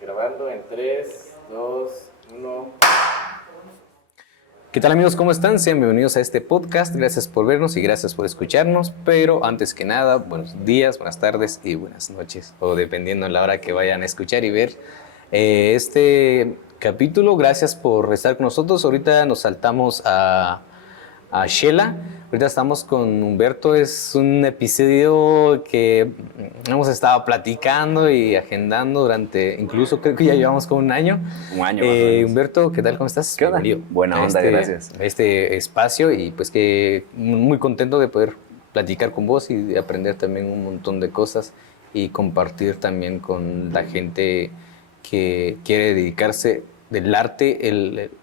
Grabando en 3, 2, 1. ¿Qué tal amigos? ¿Cómo están? Sean bienvenidos a este podcast. Gracias por vernos y gracias por escucharnos. Pero antes que nada, buenos días, buenas tardes y buenas noches. O dependiendo de la hora que vayan a escuchar y ver este capítulo. Gracias por estar con nosotros. Ahorita nos saltamos a Shela. Ahorita estamos con Humberto. Es un episodio que hemos estado platicando y agendando durante, incluso creo que ya llevamos como un año. Un año más o menos. Humberto, ¿qué tal? ¿Cómo estás? ¿Qué onda? Bienvenido Buena a onda, gracias. este espacio y pues que muy contento de poder platicar con vos y de aprender también un montón de cosas y compartir también con la gente que quiere dedicarse del arte.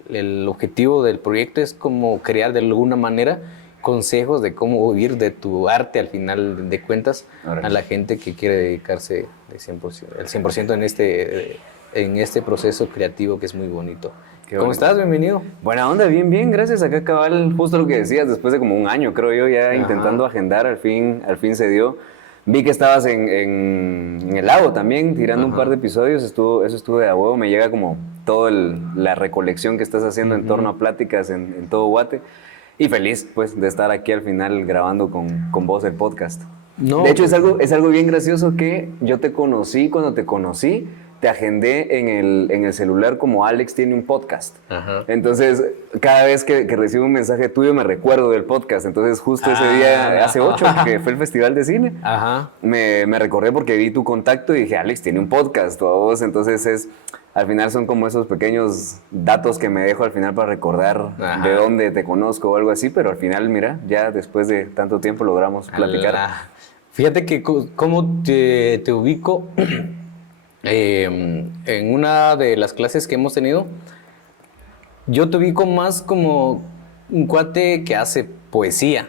El objetivo del proyecto es como crear de alguna manera consejos de cómo vivir de tu arte al final de cuentas a la gente que quiere dedicarse de 100%, el 100% en este proceso creativo que es muy bonito. ¿Cómo estás? Bienvenido. Buena onda, bien, gracias. Acá cabal, justo lo que decías, después de como un año, creo yo, ya intentando agendar, al fin se dio. Vi que estabas en el lago también, tirando un par de episodios, eso estuvo de a huevo, me llega como toda la recolección que estás haciendo en torno a pláticas en todo Guate. Y feliz, pues, de estar aquí al final grabando con vos el podcast. No, de hecho, es algo bien gracioso que yo te conocí, cuando te conocí, te agendé en el celular como Alex tiene un podcast. Ajá. Entonces, cada vez que recibo un mensaje tuyo me recuerdo del podcast. Entonces, justo ese día, hace 8, que fue el Festival de Cine, me recordé porque vi tu contacto y dije, Alex tiene un podcast, o a vos. Entonces, al final son como esos pequeños datos que me dejo al final para recordar de dónde te conozco o algo así. Pero al final, mira, ya después de tanto tiempo logramos platicar. Fíjate que cómo te ubico. En una de las clases que hemos tenido, yo te ubico más como un cuate que hace poesía.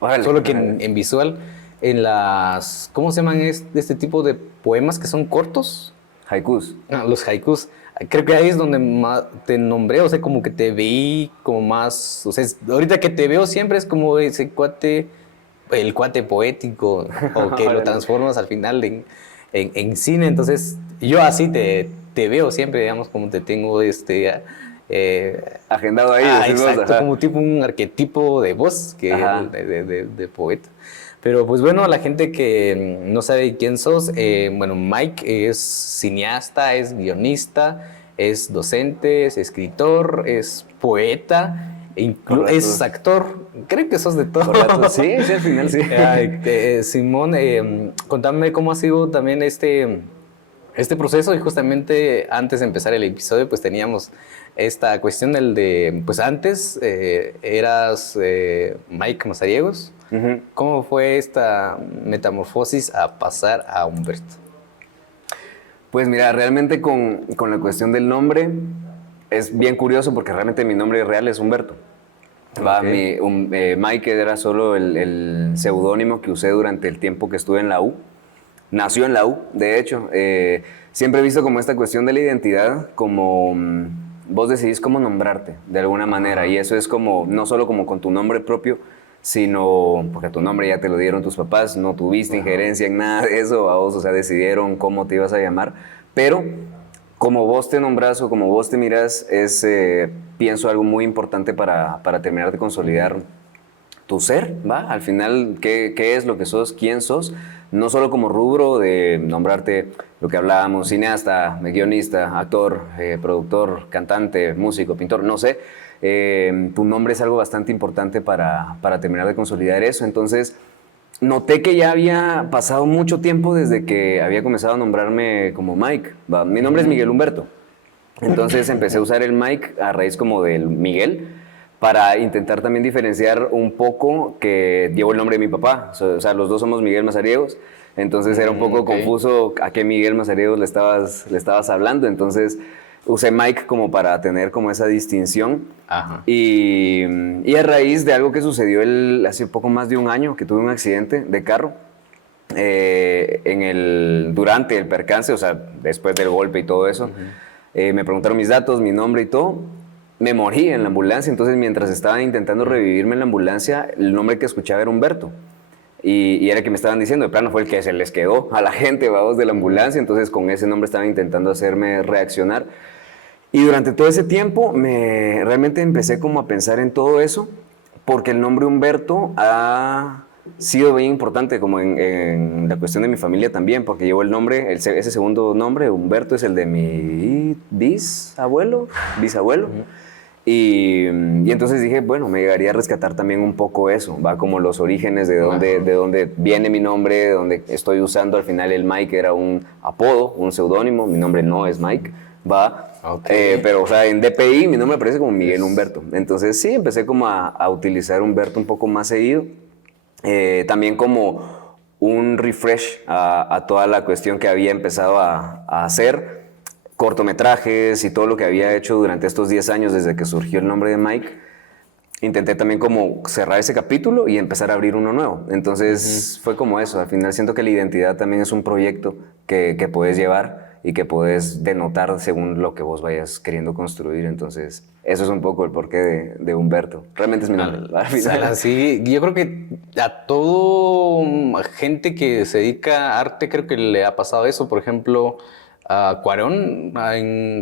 Órale, solo que en visual, en las, ¿cómo se llaman este tipo de poemas que son cortos? Haikus. Los haikus. Creo que ahí es donde más te nombré, o sea, como que te vi como más, o sea, ahorita que te veo siempre es como ese cuate, el cuate poético, o que lo transformas al final en cine. Entonces yo así te veo siempre, digamos, como te tengo agendado ahí. Exacto, como tipo un arquetipo de voz de poeta. Pero pues bueno, a la gente que no sabe quién sos, bueno, Mike es cineasta, es guionista, es docente, es escritor, es poeta, es actor. Creo que sos de todo. Correcto. Sí, al final sí. Simón, contame cómo ha sido también este proceso. Y justamente antes de empezar el episodio, pues teníamos esta cuestión pues antes eras Mike Mazariegos. ¿Cómo fue esta metamorfosis a pasar a Humberto? Pues mira, realmente con la cuestión del nombre es bien curioso porque realmente mi nombre real es Humberto. Mike era solo el seudónimo que usé durante el tiempo que estuve en la U. Nació en la U, de hecho. Siempre he visto como esta cuestión de la identidad, como vos decidís cómo nombrarte de alguna manera. Y eso es como, no solo como con tu nombre propio, sino porque tu nombre ya te lo dieron tus papás, no tuviste injerencia en nada de eso, a vos, o sea, decidieron cómo te ibas a llamar. Pero como vos te nombrás o como vos te mirás, es, pienso, algo muy importante para terminar de consolidar tu ser, ¿va? Al final, ¿qué es lo que sos? ¿Quién sos? No solo como rubro de nombrarte lo que hablábamos, cineasta, guionista, actor, productor, cantante, músico, pintor, no sé. Tu nombre es algo bastante importante para terminar de consolidar eso. Entonces, noté que ya había pasado mucho tiempo desde que había comenzado a nombrarme como Mike, ¿va? Mi nombre es Miguel Humberto. Entonces empecé a usar el Mike a raíz como del Miguel, para intentar también diferenciar un poco que llevo el nombre de mi papá. O sea, los dos somos Miguel Mazariegos. Entonces era un poco confuso a qué Miguel Mazariegos le estabas hablando. Entonces usé Mike como para tener como esa distinción. Y a raíz de algo que sucedió hace poco más de un año, que tuve un accidente de carro, durante el percance, o sea, después del golpe y todo eso, me preguntaron mis datos, mi nombre y todo. Me morí en la ambulancia, entonces mientras estaban intentando revivirme en la ambulancia, el nombre que escuchaba era Humberto. Y era el que me estaban diciendo, de plano fue el que se les quedó a la gente, vamos, de la ambulancia, entonces con ese nombre estaban intentando hacerme reaccionar. Y durante todo ese tiempo realmente empecé como a pensar en todo eso, porque el nombre Humberto ha sido bien importante como en la cuestión de mi familia también, porque llevo el nombre, ese segundo nombre, Humberto, es el de mi bisabuelo. Y entonces dije, bueno, me llegaría a rescatar también un poco eso, va como los orígenes de dónde viene mi nombre, de dónde estoy usando. Al final el Mike era un apodo, un seudónimo, mi nombre no es Mike, va. Okay. Pero, o sea, en DPI mi nombre aparece como Miguel Humberto. Entonces sí, empecé como a utilizar Humberto un poco más seguido. También como un refresh a toda la cuestión que había empezado a hacer. Cortometrajes y todo lo que había hecho durante estos 10 años desde que surgió el nombre de Mike. Intenté también como cerrar ese capítulo y empezar a abrir uno nuevo. Entonces fue como eso. Al final siento que la identidad también es un proyecto que puedes llevar y que puedes denotar según lo que vos vayas queriendo construir. Entonces eso es un poco el porqué de Humberto. Realmente es mi nombre. Sí, yo creo que a todo gente que se dedica a arte creo que le ha pasado eso. Por ejemplo, a Cuarón,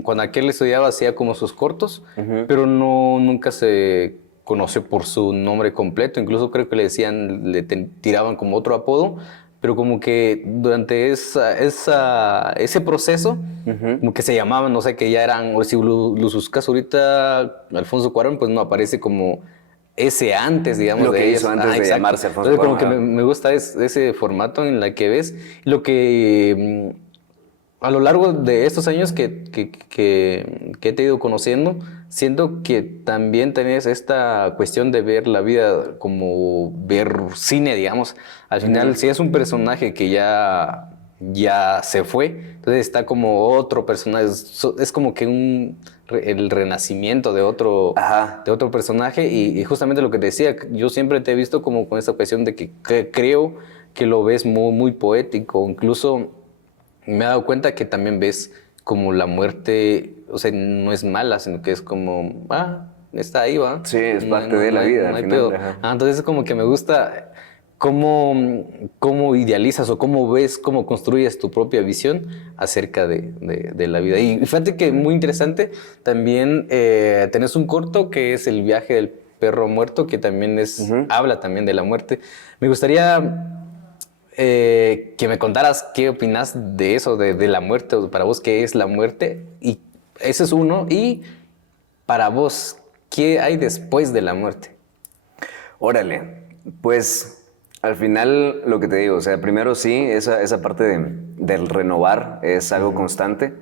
cuando aquel estudiaba, hacía como sus cortos, pero nunca se conoció por su nombre completo. Incluso creo que le tiraban como otro apodo, pero como que durante ese proceso, como que se llamaban, no sé, que ya eran, o si los buscas ahorita, Alfonso Cuarón, pues no aparece como ese antes, digamos. Lo que hizo antes de llamarse Alfonso Cuarón. Entonces como que me gusta ese formato en la que ves lo que... A lo largo de estos años que te he ido conociendo, siento que también tenés esta cuestión de ver la vida como ver cine, digamos. Al final, si es un personaje que ya se fue, entonces está como otro personaje. Es como que el renacimiento de otro personaje. Y justamente lo que te decía, yo siempre te he visto como con esta cuestión de que creo que lo ves muy, muy poético. Incluso me he dado cuenta que también ves como la muerte, o sea, no es mala, sino que es como, está ahí, va. Sí, es parte de la vida. No hay pedo. Entonces es como que me gusta cómo idealizas o cómo ves, cómo construyes tu propia visión acerca de la vida. Y fíjate que muy interesante, también tenés un corto que es El viaje del perro muerto, que también habla también de la muerte. Me gustaría... que me contaras qué opinas de eso, de la muerte, o para vos qué es la muerte, y ese es uno, y para vos, ¿qué hay después de la muerte? Órale, pues al final lo que te digo, o sea, primero sí, esa parte del renovar es algo constante.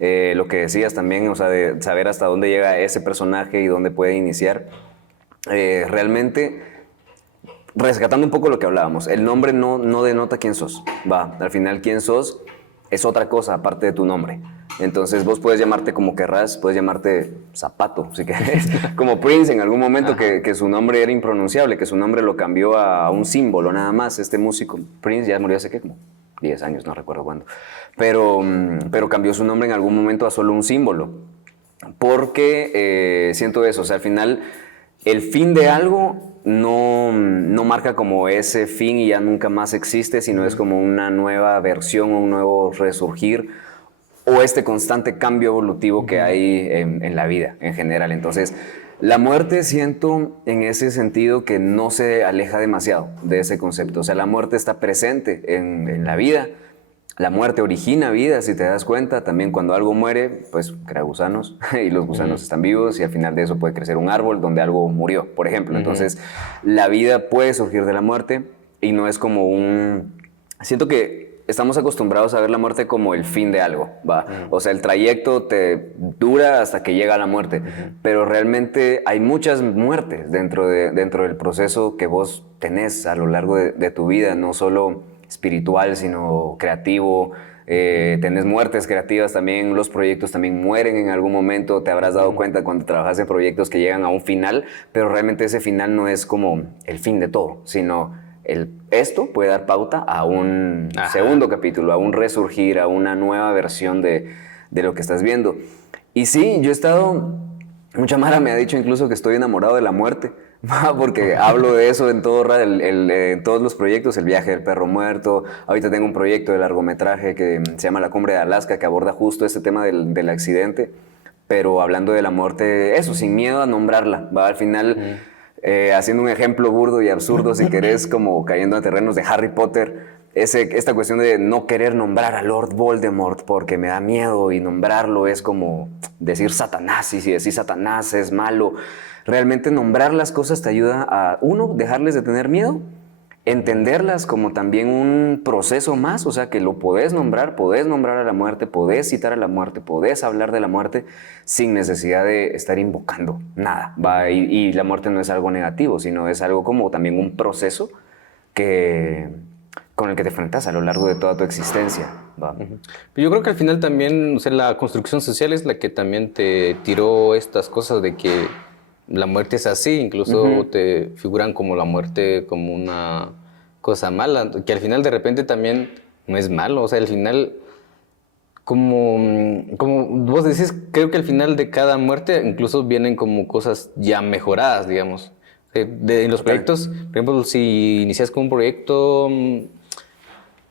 Lo que decías también, o sea, de saber hasta dónde llega ese personaje y dónde puede iniciar. Realmente... Rescatando un poco lo que hablábamos, el nombre no denota quién sos. Al final quién sos es otra cosa aparte de tu nombre. Entonces vos puedes llamarte como querrás, puedes llamarte Zapato, si querés. Como Prince en algún momento que su nombre era impronunciable, que su nombre lo cambió a un símbolo nada más. Este músico, Prince, ya murió hace como 10 años, no recuerdo cuándo. Pero cambió su nombre en algún momento a solo un símbolo. Porque siento eso, o sea, al final el fin de algo... No marca como ese fin y ya nunca más existe, sino es como una nueva versión, un nuevo resurgir o este constante cambio evolutivo que hay en la vida en general. Entonces, la muerte siento en ese sentido que no se aleja demasiado de ese concepto. O sea, la muerte está presente en la vida. La muerte origina vida, si te das cuenta. También cuando algo muere, pues crea gusanos y los gusanos están vivos y al final de eso puede crecer un árbol donde algo murió, por ejemplo. Entonces, la vida puede surgir de la muerte y no es como Siento que estamos acostumbrados a ver la muerte como el fin de algo, ¿va? O sea, el trayecto te dura hasta que llega la muerte, pero realmente hay muchas muertes dentro del proceso que vos tenés a lo largo de tu vida, no solo espiritual, sino creativo. Tenés muertes creativas también, los proyectos también mueren en algún momento. Te habrás dado cuenta cuando trabajas en proyectos que llegan a un final, pero realmente ese final no es como el fin de todo, sino esto puede dar pauta a un segundo capítulo, a un resurgir, a una nueva versión de lo que estás viendo. Y sí, yo he estado... Mucha mara me ha dicho incluso que estoy enamorado de la muerte. porque hablo de eso en, en todos los proyectos, el viaje del perro muerto. Ahorita tengo un proyecto de largometraje que se llama La Cumbre de Alaska, que aborda justo este tema del accidente, pero hablando de la muerte, eso, sin miedo a nombrarla, ¿va? Al final, haciendo un ejemplo burdo y absurdo, si querés, como cayendo a terrenos de Harry Potter, esta cuestión de no querer nombrar a Lord Voldemort porque me da miedo, y nombrarlo es como decir Satanás, y si decís Satanás es malo. Realmente nombrar las cosas te ayuda a, uno, dejarles de tener miedo, entenderlas como también un proceso más, o sea, que lo podés nombrar a la muerte, podés citar a la muerte, podés hablar de la muerte sin necesidad de estar invocando nada, ¿va? Y la muerte no es algo negativo, sino es algo como también un proceso con el que te enfrentas a lo largo de toda tu existencia, ¿va? Yo creo que al final también, o sea, la construcción social es la que también te tiró estas cosas de que la muerte es así, incluso te figuran como la muerte como una cosa mala, que al final de repente también no es malo, o sea, al final, como vos decís, creo que al final de cada muerte incluso vienen como cosas ya mejoradas, digamos. En los proyectos, por ejemplo, si inicias con un proyecto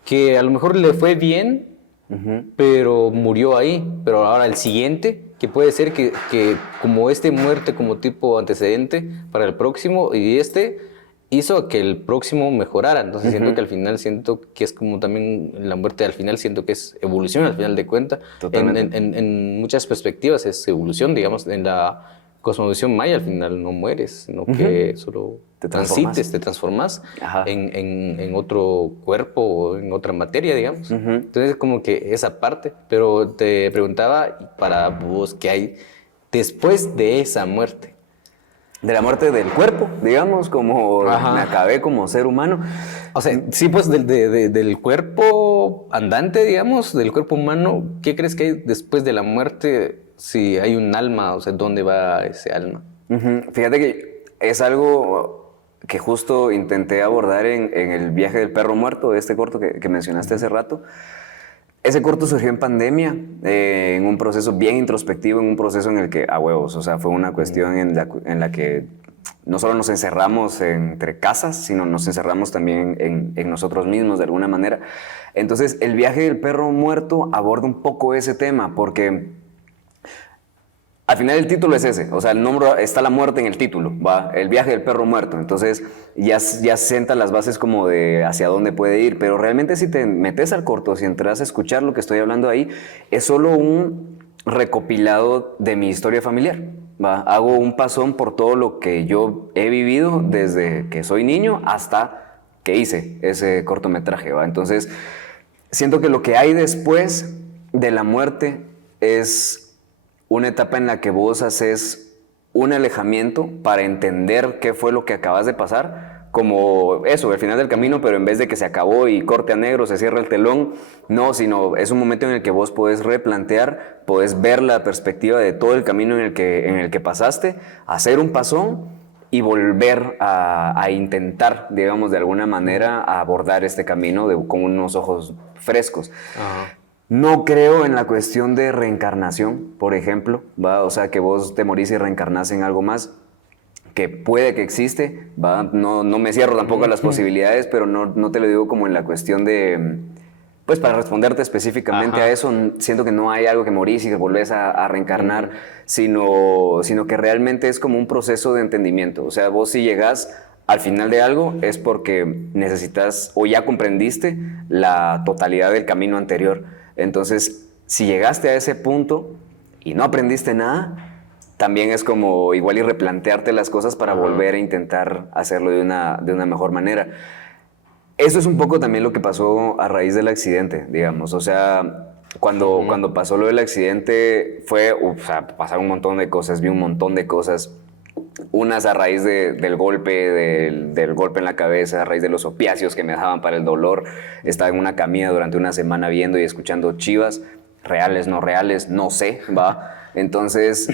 que a lo mejor le fue bien, pero murió ahí, pero ahora el siguiente, que puede ser que como muerte como tipo antecedente para el próximo, y hizo que el próximo mejorara. Entonces siento que al final, es como también la muerte al final, siento que es evolución al final de cuentas. En muchas perspectivas es evolución, digamos, en la cosmovisión maya al final no mueres, sino que solo te transformas en otro cuerpo o en otra materia, digamos. Entonces como que esa parte, pero te preguntaba para vos, ¿qué hay después de esa muerte? De la muerte del cuerpo, digamos, como me acabé como ser humano. O sea, sí, pues del cuerpo andante, digamos, del cuerpo humano, ¿qué crees que hay después de la muerte? Si hay un alma, o sea, ¿dónde va ese alma? Fíjate que es algo que justo intenté abordar en el viaje del perro muerto, este corto que mencionaste hace rato. Ese corto surgió en pandemia, en un proceso bien introspectivo, en un proceso en el que, a huevos, o sea, fue una cuestión en la que no solo nos encerramos entre casas, sino nos encerramos también en nosotros mismos de alguna manera. Entonces, el viaje del perro muerto aborda un poco ese tema, porque al final el título es ese, o sea, el nombre, está la muerte en el título, ¿va? El viaje del perro muerto. Entonces ya sienta las bases como de hacia dónde puede ir, pero realmente si te metes al corto, si entras a escuchar lo que estoy hablando ahí, es solo un recopilado de mi historia familiar, ¿va? Hago un pasón por todo lo que yo he vivido desde que soy niño hasta que hice ese cortometraje, ¿va? Entonces siento que lo que hay después de la muerte es una etapa en la que vos haces un alejamiento para entender qué fue lo que acabas de pasar, como eso, el final del camino, pero en vez de que se acabó y corte a negro, se cierra el telón, no, sino es un momento en el que vos podés replantear, podés ver la perspectiva de todo el camino en el que pasaste, hacer un pasón y volver a intentar, digamos, de alguna manera, a abordar este camino con unos ojos frescos. No creo en la cuestión de reencarnación, por ejemplo, ¿va? O sea, que vos te morís y reencarnás en algo más, que puede que existe, ¿va? No me cierro tampoco a las posibilidades, pero no te lo digo como en la cuestión de, pues para responderte específicamente a eso, siento que no hay algo que morís y que volvés a reencarnar, sino que realmente es como un proceso de entendimiento. O sea, vos si llegás al final de algo es porque necesitas o ya comprendiste la totalidad del camino anterior. Entonces, si llegaste a ese punto y no aprendiste nada, también es como igual y replantearte las cosas para volver a intentar hacerlo de una mejor manera. Eso es un poco también lo que pasó a raíz del accidente, digamos. O sea, cuando pasó lo del accidente pasaron un montón de cosas, vi un montón de cosas. Unas a raíz del golpe, del golpe en la cabeza, a raíz de los opiáceos que me dejaban para el dolor. Estaba en una camilla durante una semana viendo y escuchando chivas, reales, no reales, no sé, ¿va? Entonces,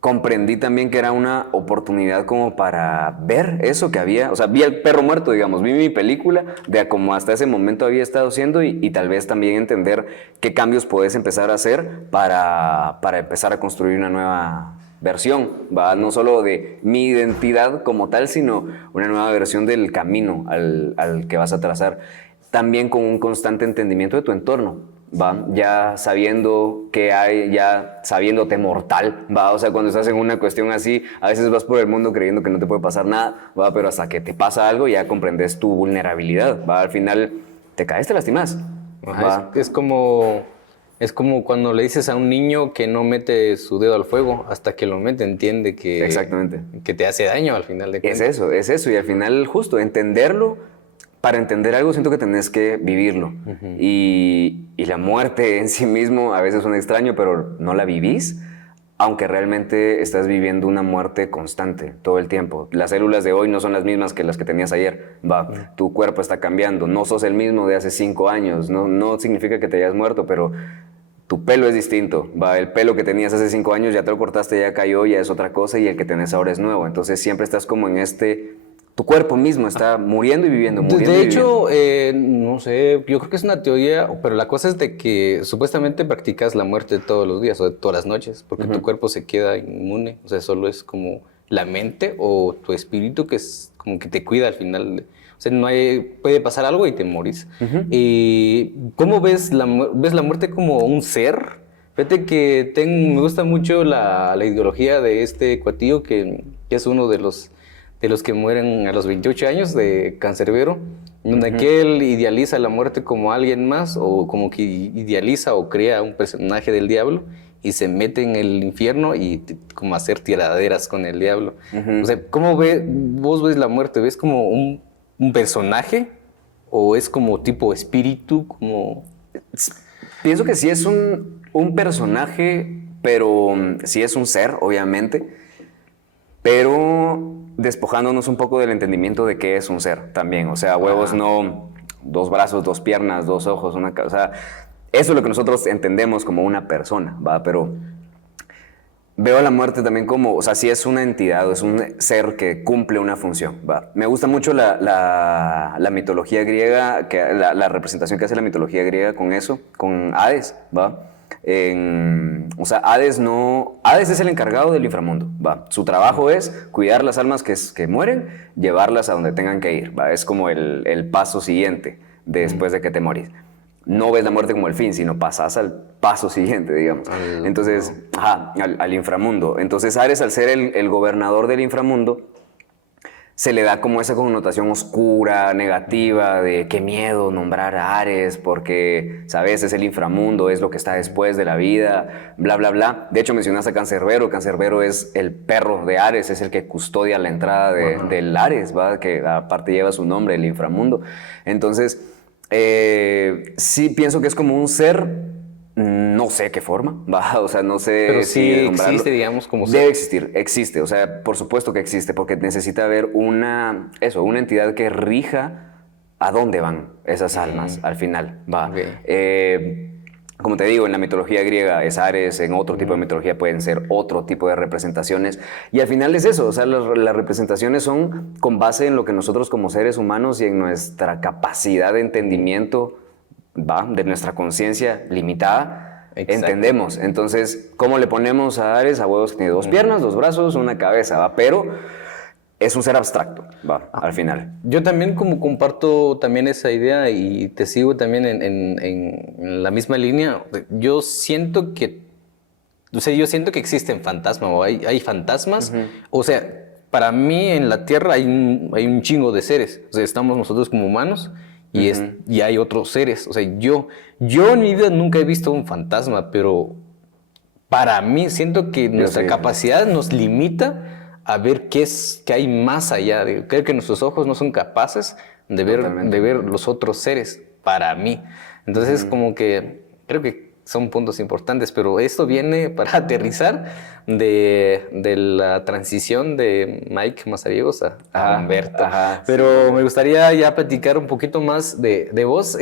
comprendí también que era una oportunidad como para ver eso que había. O sea, vi el perro muerto, digamos, vi mi película de como hasta ese momento había estado haciendo y tal vez también entender qué cambios podés empezar a hacer para empezar a construir una versión, ¿va? No solo de mi identidad como tal, sino una nueva versión del camino al que vas a trazar. También con un constante entendimiento de tu entorno, ¿va? Ya sabiendo qué hay, ya sabiéndote mortal, ¿va? O sea, cuando estás en una cuestión así, a veces vas por el mundo creyendo que no te puede pasar nada, ¿va? Pero hasta que te pasa algo ya comprendes tu vulnerabilidad, ¿va? Al final te caes, te lastimas, ¿va? Es como cuando le dices a un niño que no mete su dedo al fuego, hasta que lo mete entiende Exactamente. que te hace daño al final de cuentas. Es eso, y al final justo entenderlo, para entender algo siento que tenés que vivirlo. Y la muerte en sí mismo a veces suena extraño, pero no la vivís, aunque realmente estás viviendo una muerte constante todo el tiempo. Las células de hoy no son las mismas que las que tenías ayer, va. Tu cuerpo está cambiando, no sos el mismo de hace 5 años, no significa que te hayas muerto, pero tu pelo es distinto, va. El pelo que tenías hace 5 años ya te lo cortaste, ya cayó, ya es otra cosa, y el que tenés ahora es nuevo. Entonces siempre estás como en tu cuerpo mismo está muriendo y viviendo, muriendo De y viviendo. hecho, no sé, yo creo que es una teoría, pero la cosa es de que supuestamente practicas la muerte todos los días o todas las noches, porque tu cuerpo se queda inmune, o sea, solo es como la mente o tu espíritu que es como que te cuida al final. O sea, puede pasar algo y te morís. ¿Y cómo ves ves la muerte como un ser? Fíjate que me gusta mucho la ideología de este cuatillo que es uno de los que mueren a los 28 años de Cancerbero, donde aquel idealiza la muerte como alguien más o como que idealiza o crea un personaje del diablo y se mete en el infierno y como hacer tiraderas con el diablo. O sea, ¿cómo vos ves la muerte? ¿Ves como un personaje o es como tipo espíritu? Pienso que sí es un personaje, pero sí es un ser, obviamente, pero despojándonos un poco del entendimiento de qué es un ser también. O sea, huevos no 2 brazos, 2 piernas, 2 ojos, una cabeza. O sea, eso es lo que nosotros entendemos como una persona, ¿va? Pero veo a la muerte también como, o sea, sí es una entidad, es un ser que cumple una función, ¿va? Me gusta mucho la mitología griega, la representación que hace la mitología griega con eso, con Hades, ¿va? O sea, Hades es el encargado del inframundo, ¿va? Su trabajo es cuidar las almas que mueren, llevarlas a donde tengan que ir, ¿va? Es como el paso siguiente después de que te morís. No ves la muerte como el fin, sino pasas al paso siguiente, digamos. Entonces, al inframundo. Entonces, Ares, al ser el gobernador del inframundo, se le da como esa connotación oscura, negativa, de qué miedo nombrar a Ares, porque, ¿sabes? Es el inframundo, es lo que está después de la vida, bla, bla, bla. De hecho, mencionaste a Cancerbero. Cancerbero es el perro de Ares, es el que custodia la entrada del Ares, ¿va? Que aparte lleva su nombre, el inframundo. Entonces, sí pienso que es como un ser, no sé qué forma, ¿va? O sea, no sé. Pero sí si nombrarlo. existe, digamos, como ser. Debe existir, existe, o sea, por supuesto que existe, porque necesita haber una entidad que rija a dónde van esas almas al final, ¿va? Como te digo, en la mitología griega es Ares, en otro tipo de mitología pueden ser otro tipo de representaciones, y al final es eso, o sea, las representaciones son con base en lo que nosotros como seres humanos y en nuestra capacidad de entendimiento, ¿va? De nuestra conciencia limitada, entendemos. Entonces, ¿cómo le ponemos a Ares? A huevos que tiene 2 piernas, 2 brazos, una cabeza, ¿va? Pero es un ser abstracto, ¿va? Al final. Yo también como comparto también esa idea y te sigo también en la misma línea. Yo siento que existen fantasmas o hay fantasmas. O sea, para mí en la Tierra hay un chingo de seres. O sea, estamos nosotros como humanos y hay otros seres. O sea, yo en mi vida nunca he visto un fantasma, pero para mí siento que nuestra capacidad nos limita a ver qué hay más allá. Creo que nuestros ojos no son capaces de ver los otros seres, para mí. Entonces, como que creo que son puntos importantes, pero esto viene para aterrizar de la transición de Mike Mazariegos a Humberto. Pero me gustaría ya platicar un poquito más de vos.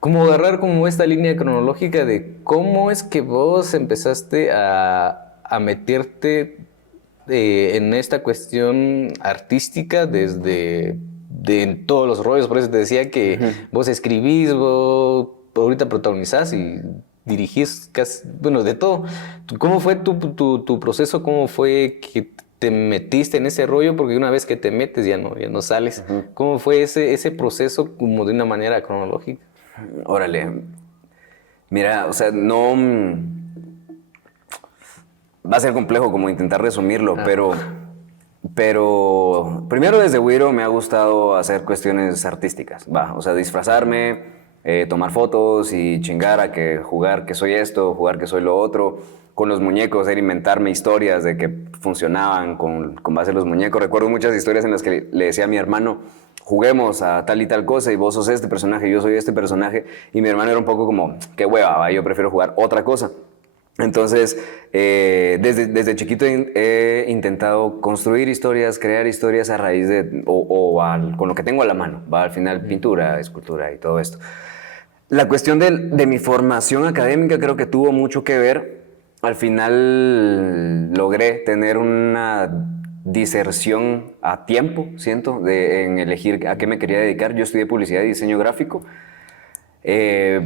Como agarrar como esta línea cronológica de cómo es que vos empezaste a meterte en esta cuestión artística en todos los rollos. Por eso te decía que vos escribís, vos ahorita protagonizás y dirigís casi, bueno, de todo. ¿Cómo fue tu proceso? ¿Cómo fue que te metiste en ese rollo? Porque una vez que te metes ya no sales. ¿Cómo fue ese proceso como de una manera cronológica? Órale. Mira, o sea, no... Va a ser complejo como intentar resumirlo, pero primero desde Wiro me ha gustado hacer cuestiones artísticas, o sea, disfrazarme, tomar fotos y chingar a que jugar que soy esto, jugar que soy lo otro, con los muñecos, inventarme historias de que funcionaban con base en los muñecos. Recuerdo muchas historias en las que le decía a mi hermano, juguemos a tal y tal cosa y vos sos este personaje, yo soy este personaje, y mi hermano era un poco como, qué hueva, yo prefiero jugar otra cosa. Entonces, desde chiquito he intentado construir historias, crear historias a raíz de, con lo que tengo a la mano, al final pintura, escultura y todo esto. La cuestión de mi formación académica creo que tuvo mucho que ver. Al final logré tener una diserción a tiempo, siento, en elegir a qué me quería dedicar. Yo estudié publicidad y diseño gráfico.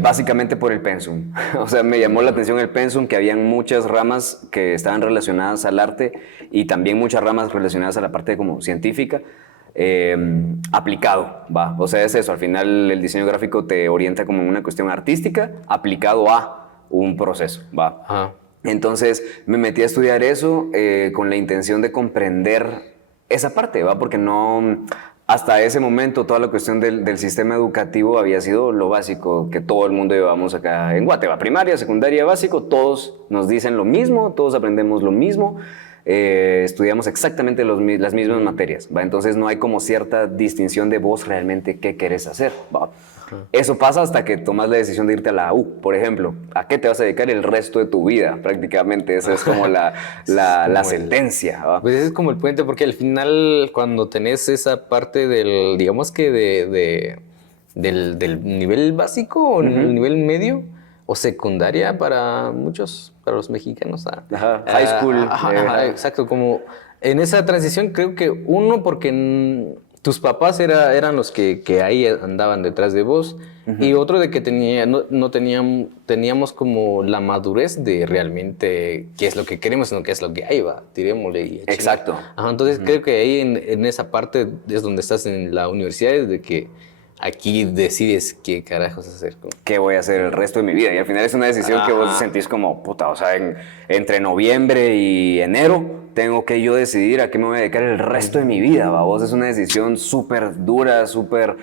Básicamente por el pensum. O sea, me llamó la atención el pensum, que habían muchas ramas que estaban relacionadas al arte y también muchas ramas relacionadas a la parte como científica, aplicado, O sea, es eso, al final el diseño gráfico te orienta como una cuestión artística aplicado a un proceso, Ajá. Entonces me metí a estudiar eso con la intención de comprender esa parte, porque no... Hasta ese momento toda la cuestión del sistema educativo había sido lo básico que todo el mundo llevamos acá en Guatemala. Primaria, secundaria, básico, todos nos dicen lo mismo, todos aprendemos lo mismo, estudiamos exactamente las mismas materias. Entonces no hay como cierta distinción de vos realmente qué querés hacer. Eso pasa hasta que tomas la decisión de irte a la U, por ejemplo. ¿A qué te vas a dedicar el resto de tu vida? Prácticamente esa es como la sentencia. Pues es como el puente, porque al final cuando tenés esa parte del, digamos que del nivel básico o el nivel medio o secundaria para muchos, para los mexicanos. High school. Exacto, como en esa transición creo que uno porque... tus papás eran los que ahí andaban detrás de vos, y otro de que teníamos como la madurez de realmente qué es lo que queremos, sino qué es lo que hay, tirémosle. Exacto. Entonces creo que ahí en esa parte es donde estás en la universidad, es de que aquí decides qué carajos hacer. ¿Qué voy a hacer el resto de mi vida? Y al final es una decisión que vos sentís como, puta, o sea, entre noviembre y enero tengo que yo decidir a qué me voy a dedicar el resto de mi vida, Vos es una decisión súper dura, súper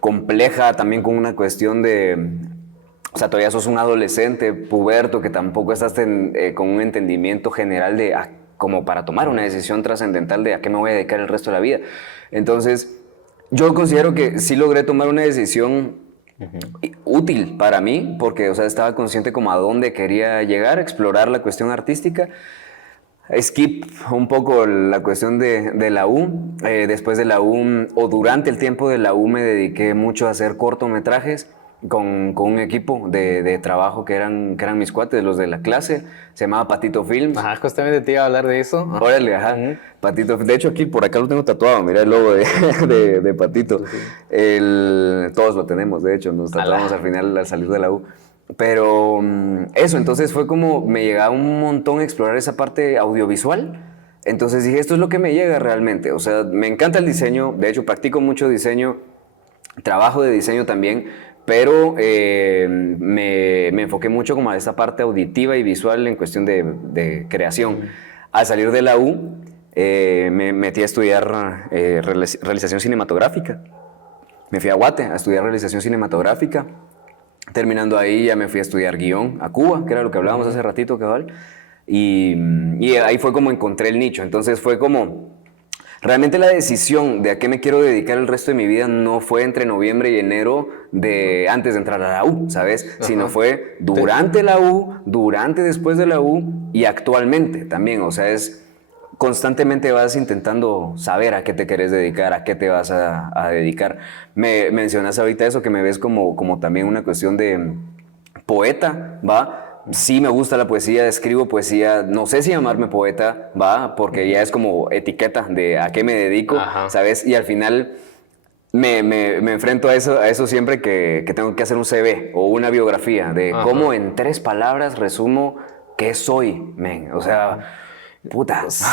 compleja, también con una cuestión de... O sea, todavía sos un adolescente, puberto, que tampoco estás con un entendimiento general de como para tomar una decisión trascendental de a qué me voy a dedicar el resto de la vida. Entonces, yo considero que sí logré tomar una decisión útil para mí, porque, o sea, estaba consciente como a dónde quería llegar, explorar la cuestión artística. Skip un poco la cuestión de la U. Después de la U, o durante el tiempo de la U, me dediqué mucho a hacer cortometrajes con un equipo de trabajo que eran mis cuates, los de la clase. Se llamaba Patito Films. Justamente te iba a hablar de eso. Órale, Patito. De hecho, aquí por acá lo tengo tatuado. Mira el logo de Patito. Todos lo tenemos, de hecho. Nos tatuamos al final al salir de la U. Pero eso, entonces fue como me llegaba un montón a explorar esa parte audiovisual. Entonces dije, esto es lo que me llega realmente. O sea, me encanta el diseño. De hecho, practico mucho diseño. Trabajo de diseño también. Pero me enfoqué mucho como a esa parte auditiva y visual en cuestión de creación. Al salir de la U, me metí a estudiar realización cinematográfica. Me fui a Guate a estudiar realización cinematográfica. Terminando ahí ya me fui a estudiar guión a Cuba, que era lo que hablábamos hace ratito, cabal. Y ahí fue como encontré el nicho. Entonces fue como... Realmente la decisión de a qué me quiero dedicar el resto de mi vida no fue entre noviembre y enero antes de entrar a la U, ¿sabes? Sino fue durante la U, después de la U y actualmente también. O sea, constantemente vas intentando saber a qué te querés dedicar, a qué te vas a dedicar. Me mencionas ahorita eso, que me ves como también una cuestión de poeta, Sí me gusta la poesía, escribo poesía, no sé si llamarme poeta, porque ya es como etiqueta de a qué me dedico, ¿sabes? Y al final me enfrento a eso siempre que tengo que hacer un CV o una biografía de cómo en 3 palabras resumo qué soy, men. O sea, puta. Sí,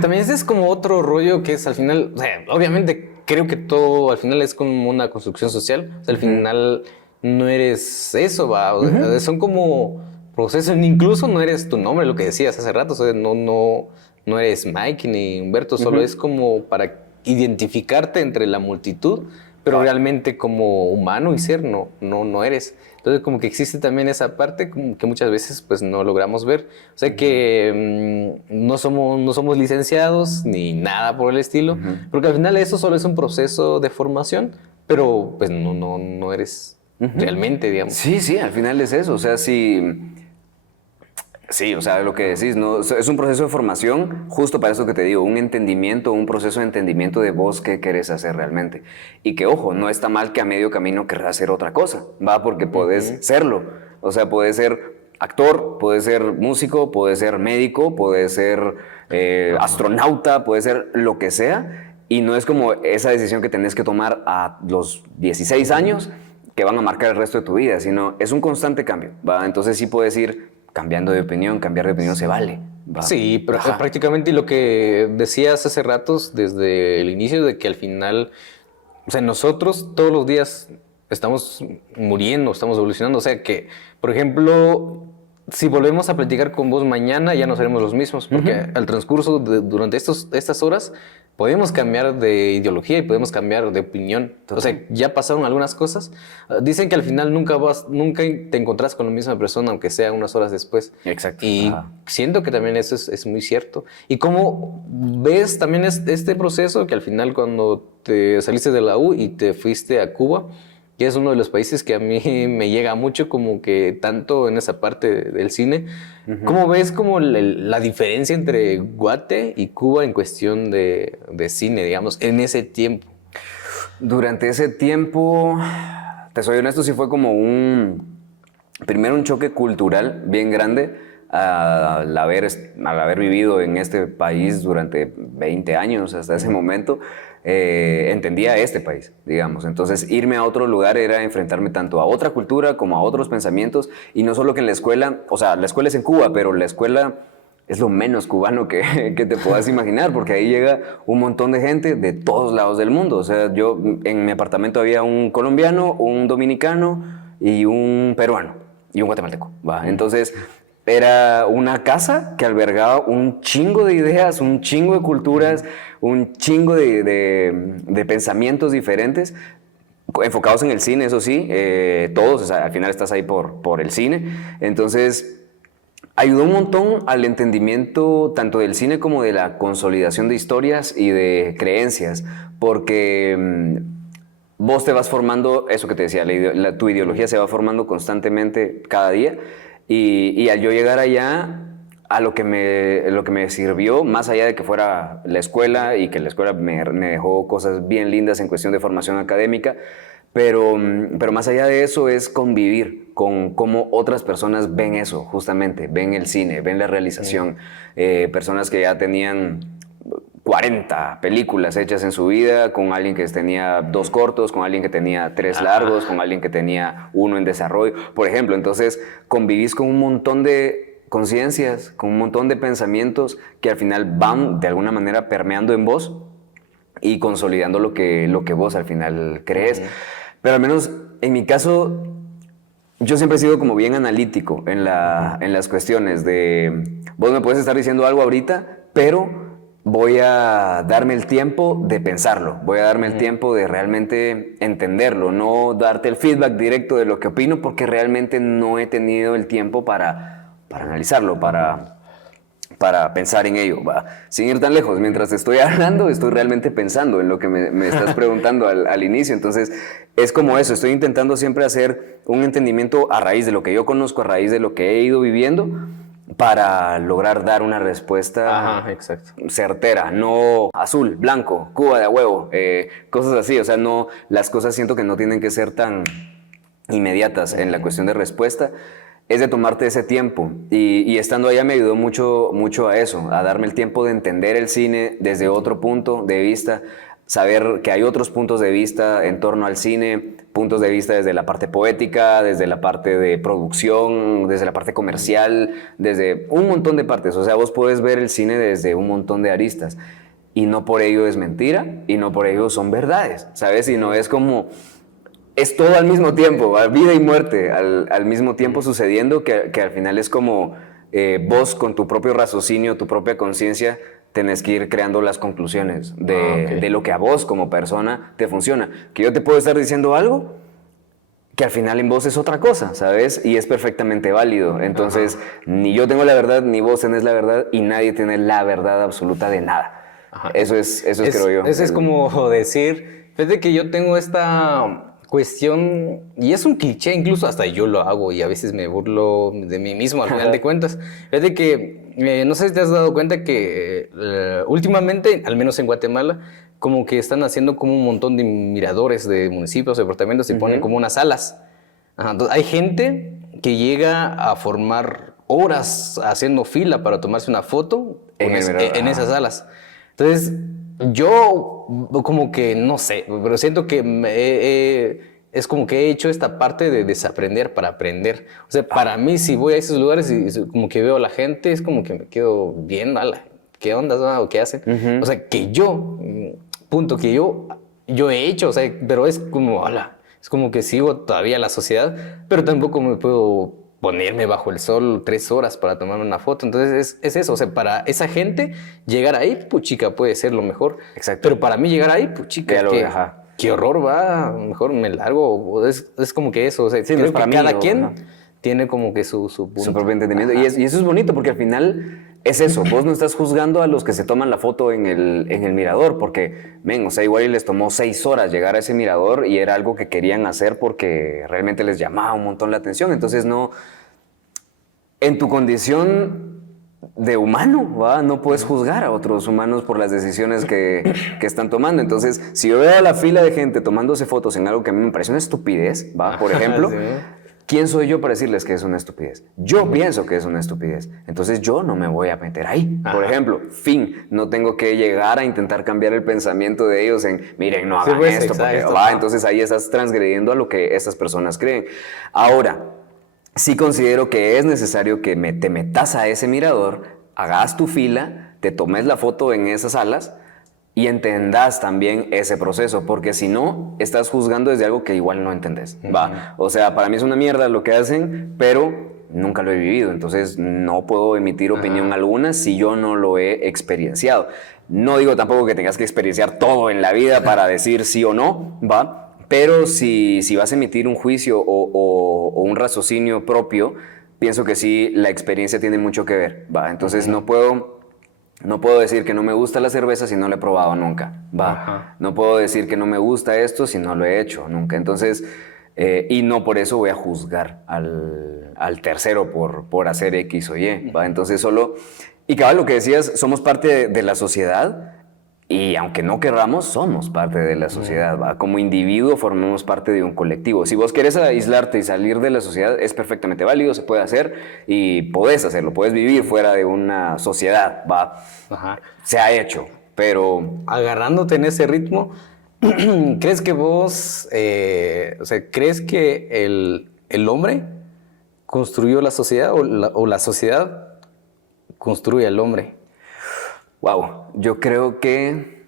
también ese es como otro rollo que es al final, o sea, obviamente creo que todo al final es como una construcción social. O sea, al final no eres eso, va. O sea, son como procesos, incluso no eres tu nombre, lo que decías hace rato. O sea, no eres Mike ni Humberto, solo es como para identificarte entre la multitud, pero realmente como humano y ser no eres. Entonces como que existe también esa parte como que muchas veces pues no logramos ver. O sea que no somos licenciados ni nada por el estilo, porque al final eso solo es un proceso de formación, pero pues no eres realmente, digamos. Sí, al final es eso. O sea, sí, o sea, lo que decís, ¿no? Es un proceso de formación, justo para eso que te digo, un entendimiento, un proceso de entendimiento de vos qué querés hacer realmente. Y que, ojo, no está mal que a medio camino querrás hacer otra cosa, ¿va? Porque podés serlo. O sea, podés ser actor, podés ser músico, podés ser médico, podés ser astronauta, podés ser lo que sea. Y no es como esa decisión que tenés que tomar a los 16 años que van a marcar el resto de tu vida, sino es un constante cambio, ¿va? Entonces sí puedes ir cambiar de opinión se vale. ¿Va? Sí, pero prácticamente lo que decías hace ratos desde el inicio de que al final, o sea, nosotros todos los días estamos muriendo, estamos evolucionando. O sea que, por ejemplo, si volvemos a platicar con vos mañana ya no seremos los mismos, porque al transcurso durante estas horas podemos cambiar de ideología y podemos cambiar de opinión. Total. O sea, ya pasaron algunas cosas. Dicen que al final nunca te encontrás con la misma persona, aunque sea unas horas después. Exacto. Y siento que también eso es muy cierto. Y cómo ves también este proceso que al final cuando te saliste de la U y te fuiste a Cuba, que es uno de los países que a mí me llega mucho, como que tanto en esa parte del cine. ¿Cómo ves como la diferencia entre Guate y Cuba en cuestión de cine, digamos, en ese tiempo? Durante ese tiempo, te soy honesto, sí fue como primero un choque cultural bien grande al haber vivido en este país durante 20 años hasta ese momento. Entendía este país, digamos. Entonces, irme a otro lugar era enfrentarme tanto a otra cultura como a otros pensamientos, y no solo que en la escuela, o sea, la escuela es en Cuba, pero la escuela es lo menos cubano que te puedas imaginar, porque ahí llega un montón de gente de todos lados del mundo. O sea, yo en mi apartamento había un colombiano, un dominicano y un peruano y un guatemalteco, ¿va? Entonces, era una casa que albergaba un chingo de ideas, un chingo de culturas, un chingo de pensamientos diferentes, enfocados en el cine, eso sí, todos, o sea, al final estás ahí por el cine. Entonces, ayudó un montón al entendimiento tanto del cine como de la consolidación de historias y de creencias, porque vos te vas formando, eso que te decía, tu ideología se va formando constantemente cada día. Y al yo llegar allá, a lo que me sirvió, más allá de que fuera la escuela y que la escuela me dejó cosas bien lindas en cuestión de formación académica, pero más allá de eso es convivir con cómo otras personas ven eso, justamente, ven el cine, ven la realización, personas que ya tenían 40 películas hechas en su vida, con alguien que tenía 2 cortos, con alguien que tenía 3 largos, con alguien que tenía 1 en desarrollo, por ejemplo. Entonces convivís con un montón de conciencias, con un montón de pensamientos que al final van de alguna manera permeando en vos y consolidando lo que vos al final crees. Pero al menos en mi caso, yo siempre he sido como bien analítico en las cuestiones de, vos me puedes estar diciendo algo ahorita, pero voy a darme el tiempo de pensarlo, voy a darme el tiempo de realmente entenderlo, no darte el feedback directo de lo que opino, porque realmente no he tenido el tiempo para analizarlo, para pensar en ello. ¿Va? Sin ir tan lejos, mientras estoy hablando, estoy realmente pensando en lo que me estás preguntando al inicio. Entonces, es como eso, estoy intentando siempre hacer un entendimiento a raíz de lo que yo conozco, a raíz de lo que he ido viviendo, para lograr dar una respuesta certera, no azul, blanco, Cuba de a huevo, cosas así. O sea, no, las cosas siento que no tienen que ser tan inmediatas en la cuestión de respuesta. Es de tomarte ese tiempo, y estando allá me ayudó mucho a eso, a darme el tiempo de entender el cine desde otro punto de vista, saber que hay otros puntos de vista en torno al cine, puntos de vista desde la parte poética, desde la parte de producción, desde la parte comercial, desde un montón de partes. O sea, vos podés ver el cine desde un montón de aristas. Y no por ello es mentira, y no por ello son verdades, ¿sabes? Y no es como... Es todo al mismo tiempo, vida y muerte, al mismo tiempo sucediendo, que al final es como vos con tu propio raciocinio, tu propia conciencia, tenés que ir creando las conclusiones de lo que a vos como persona te funciona. Que yo te puedo estar diciendo algo que al final en vos es otra cosa, ¿sabes? Y es perfectamente válido. Entonces, ni yo tengo la verdad, ni vos tenés la verdad, y nadie tiene la verdad absoluta de nada. Eso es creo yo. Eso es como decir, fíjate que yo tengo esta cuestión, y es un cliché, incluso hasta yo lo hago, y a veces me burlo de mí mismo al final de cuentas. Fíjate que, no sé si te has dado cuenta que últimamente, al menos en Guatemala, como que están haciendo como un montón de miradores de municipios, departamentos, y ponen como unas salas. Entonces, hay gente que llega a formar horas haciendo fila para tomarse una foto en esas salas. Entonces, yo como que, no sé, pero siento que es como que he hecho esta parte de desaprender para aprender. O sea, para mí, si voy a esos lugares y como que veo a la gente, es como que me quedo bien, ¿qué onda? ¿O qué hacen? O sea, que yo, punto, que yo he hecho, o sea, pero es como, es como que sigo todavía la sociedad, pero tampoco me puedo ponerme bajo el sol 3 horas para tomarme una foto. Entonces es eso, o sea, para esa gente llegar ahí, puchica, puede ser lo mejor. Exacto. Pero para mí llegar ahí, puchica, qué horror, va, mejor me largo. Es como que eso, o sea, sí, creo que para cada mí, quien tiene como que su punto. Su propio entendimiento. Y eso es bonito porque al final es eso. Vos no estás juzgando a los que se toman la foto en el mirador porque, o sea, igual les tomó 6 horas llegar a ese mirador y era algo que querían hacer porque realmente les llamaba un montón la atención. Entonces no... En tu condición de humano, ¿va? No puedes juzgar a otros humanos por las decisiones que están tomando. Entonces, si yo veo a la fila de gente tomándose fotos en algo que a mí me parece una estupidez, ¿va? Por ejemplo, sí. ¿Quién soy yo para decirles que es una estupidez? Yo pienso que es una estupidez. Entonces, yo no me voy a meter ahí. Por ejemplo, no tengo que llegar a intentar cambiar el pensamiento de ellos en, miren, no hagan esto, porque va. Entonces, ahí estás transgrediendo a lo que estas personas creen. Ahora, sí considero que es necesario que te metas a ese mirador, hagas tu fila, te tomes la foto en esas salas y entendas también ese proceso, porque si no, estás juzgando desde algo que igual no entendés, ¿va? O sea, para mí es una mierda lo que hacen, pero nunca lo he vivido, entonces no puedo emitir opinión alguna si yo no lo he experienciado. No digo tampoco que tengas que experienciar todo en la vida para decir sí o no, ¿va? Pero si vas a emitir un juicio o un raciocinio propio, pienso que sí, la experiencia tiene mucho que ver, ¿va? Entonces no puedo decir que no me gusta la cerveza si no la he probado nunca, ¿va? No puedo decir que no me gusta esto si no lo he hecho nunca. Entonces, y no por eso voy a juzgar al tercero por hacer X o Y, ¿va? Entonces solo... Y cabal, lo que decías, somos parte de la sociedad. Y aunque no querramos, somos parte de la sociedad, ¿va? Como individuo formamos parte de un colectivo. Si vos querés aislarte y salir de la sociedad, es perfectamente válido, se puede hacer y podés hacerlo, podés vivir fuera de una sociedad, ¿va? Se ha hecho, pero... Agarrándote en ese ritmo, ¿crees que vos, crees que el hombre construyó la sociedad o la sociedad construye al hombre? Wow, yo creo que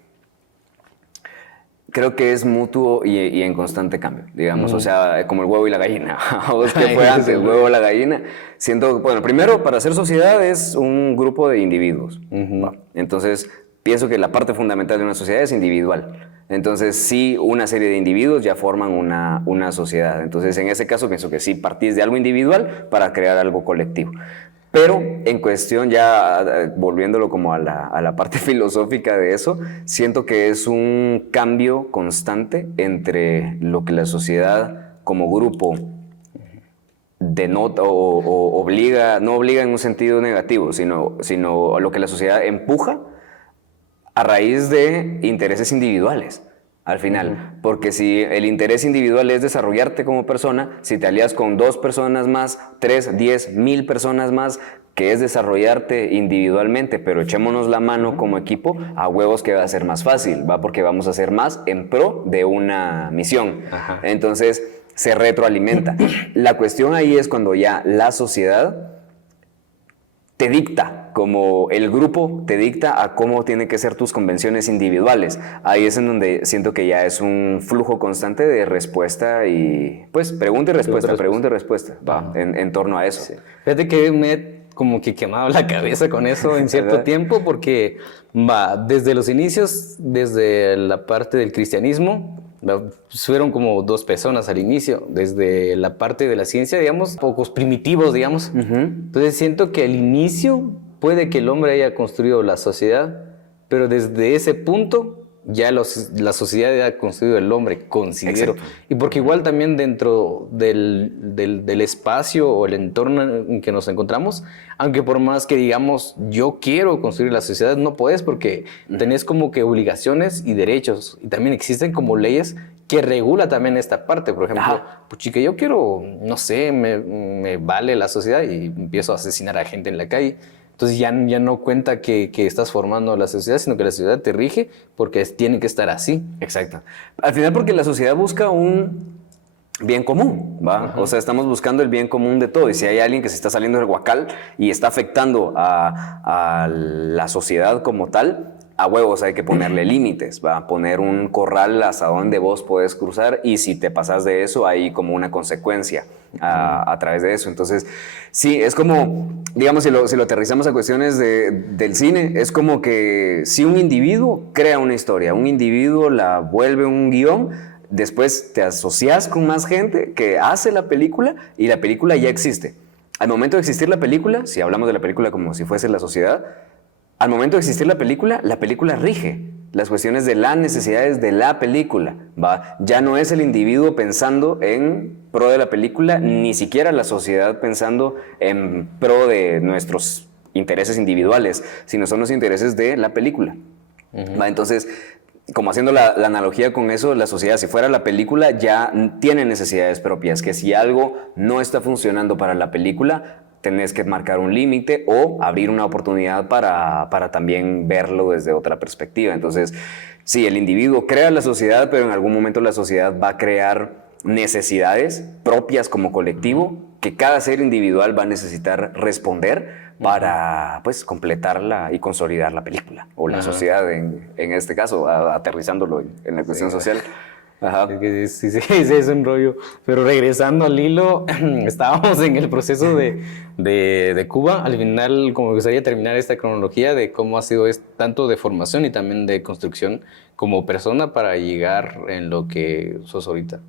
es mutuo y en constante cambio, digamos, o sea, como el huevo y la gallina. ¿Qué fue antes, el huevo o la gallina? Siento, bueno, primero, para ser sociedad es un grupo de individuos. Entonces, pienso que la parte fundamental de una sociedad es individual. Entonces, sí, una serie de individuos ya forman una sociedad. Entonces, en ese caso, pienso que sí, partís de algo individual para crear algo colectivo. Pero en cuestión, ya volviéndolo como a la parte filosófica de eso, siento que es un cambio constante entre lo que la sociedad como grupo denota o obliga, no obliga en un sentido negativo, sino lo que la sociedad empuja a raíz de intereses individuales. Al final, porque si el interés individual es desarrollarte como persona, si te alías con 2 personas más, 3, 10, 1000 personas más, que es desarrollarte individualmente, pero echémonos la mano como equipo, a huevos que va a ser más fácil, ¿va? Porque vamos a hacer más en pro de una misión. Ajá. Entonces, se retroalimenta. La cuestión ahí es cuando ya la sociedad te dicta, como el grupo te dicta a cómo tienen que ser tus convenciones individuales. Ahí es en donde siento que ya es un flujo constante de respuesta y, pues, pregunta y respuesta, va, en torno a eso. Sí. Fíjate que me he como que quemado la cabeza con eso en cierto tiempo, porque va, desde los inicios, desde la parte del cristianismo, fueron como dos personas al inicio, desde la parte de la ciencia, digamos, pocos primitivos, digamos. Entonces siento que al inicio puede que el hombre haya construido la sociedad, pero desde ese punto ya la sociedad ha construido el hombre, considero. Exacto. Y porque igual también dentro del espacio o el entorno en que nos encontramos, aunque por más que digamos yo quiero construir la sociedad, no puedes porque tenés como que obligaciones y derechos. Y también existen como leyes que regula también esta parte. Por ejemplo, puchica, yo quiero, no sé, me vale la sociedad y empiezo a asesinar a gente en la calle. Entonces ya no cuenta que estás formando la sociedad, sino que la sociedad te rige porque tiene que estar así. Exacto. Al final porque la sociedad busca un bien común, ¿va? O sea, estamos buscando el bien común de todo. Y si hay alguien que se está saliendo del huacal y está afectando a la sociedad como tal, a huevos hay que ponerle límites, va a poner un corral hasta donde vos podés cruzar y si te pasas de eso hay como una consecuencia a través de eso. Entonces, sí, es como, digamos, si lo aterrizamos a cuestiones del cine, es como que si un individuo crea una historia, un individuo la vuelve un guión, después te asocias con más gente que hace la película y la película ya existe. Al momento de existir la película, si hablamos de la película como si fuese la sociedad, al momento de existir la película rige las cuestiones de las necesidades de la película, ¿va? Ya no es el individuo pensando en pro de la película, ni siquiera la sociedad pensando en pro de nuestros intereses individuales, sino son los intereses de la película. ¿Va? Entonces, como haciendo la analogía con eso, la sociedad, si fuera la película, ya tiene necesidades propias, que si algo no está funcionando para la película, tenés que marcar un límite o abrir una oportunidad para también verlo desde otra perspectiva. Entonces, sí, el individuo crea la sociedad, pero en algún momento la sociedad va a crear necesidades propias como colectivo que cada ser individual va a necesitar responder para, pues, completarla y consolidar la película o la sociedad en este caso, aterrizándolo en la cuestión social. Ajá. Sí, es un rollo. Pero regresando al hilo, estábamos en el proceso de Cuba. Al final, como me gustaría terminar esta cronología de cómo ha sido tanto de formación y también de construcción como persona para llegar en lo que sos ahorita.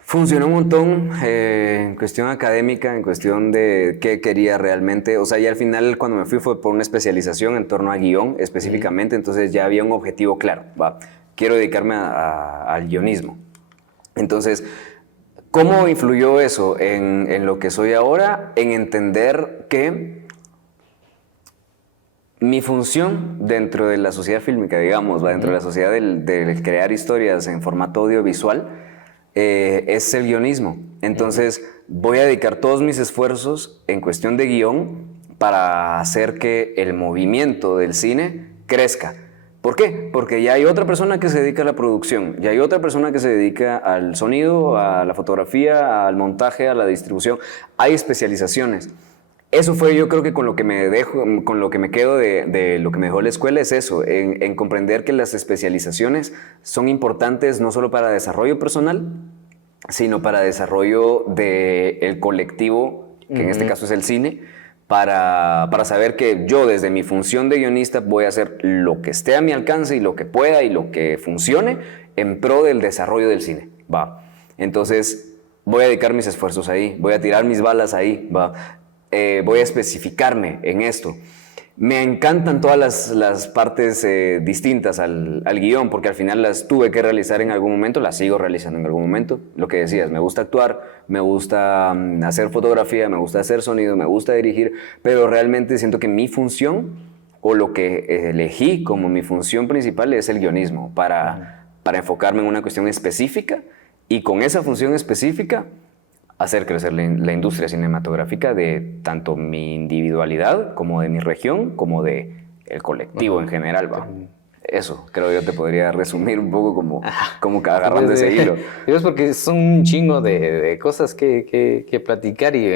Funcionó un montón en cuestión académica, en cuestión de qué quería realmente. O sea, ya al final cuando me fui fue por una especialización en torno a guión específicamente, entonces ya había un objetivo claro, va. Quiero dedicarme al guionismo. Entonces, ¿cómo influyó eso en lo que soy ahora? En entender que mi función dentro de la sociedad fílmica, digamos, dentro de la sociedad del crear historias en formato audiovisual, es el guionismo. Entonces, voy a dedicar todos mis esfuerzos en cuestión de guión para hacer que el movimiento del cine crezca. ¿Por qué? Porque ya hay otra persona que se dedica a la producción, ya hay otra persona que se dedica al sonido, a la fotografía, al montaje, a la distribución. Hay especializaciones. Eso fue, yo creo que con lo que me quedo de lo que me dejó la escuela es eso, en comprender que las especializaciones son importantes no solo para desarrollo personal, sino para desarrollo del colectivo, que en este caso es el cine, para saber que yo desde mi función de guionista voy a hacer lo que esté a mi alcance y lo que pueda y lo que funcione en pro del desarrollo del cine, va. Entonces voy a dedicar mis esfuerzos ahí, voy a tirar mis balas ahí, va. Voy a especificarme en esto. Me encantan todas las partes distintas al guión, porque al final las tuve que realizar en algún momento, las sigo realizando en algún momento. Lo que decías, me gusta actuar, me gusta hacer fotografía, me gusta hacer sonido, me gusta dirigir, pero realmente siento que mi función, o lo que elegí como mi función principal, es el guionismo, para enfocarme en una cuestión específica, y con esa función específica hacer crecer la industria cinematográfica de tanto mi individualidad como de mi región, como de el colectivo en general, ¿va? Eso, creo yo te podría resumir un poco como agarrando ese hilo. Es porque son un chingo de cosas que platicar y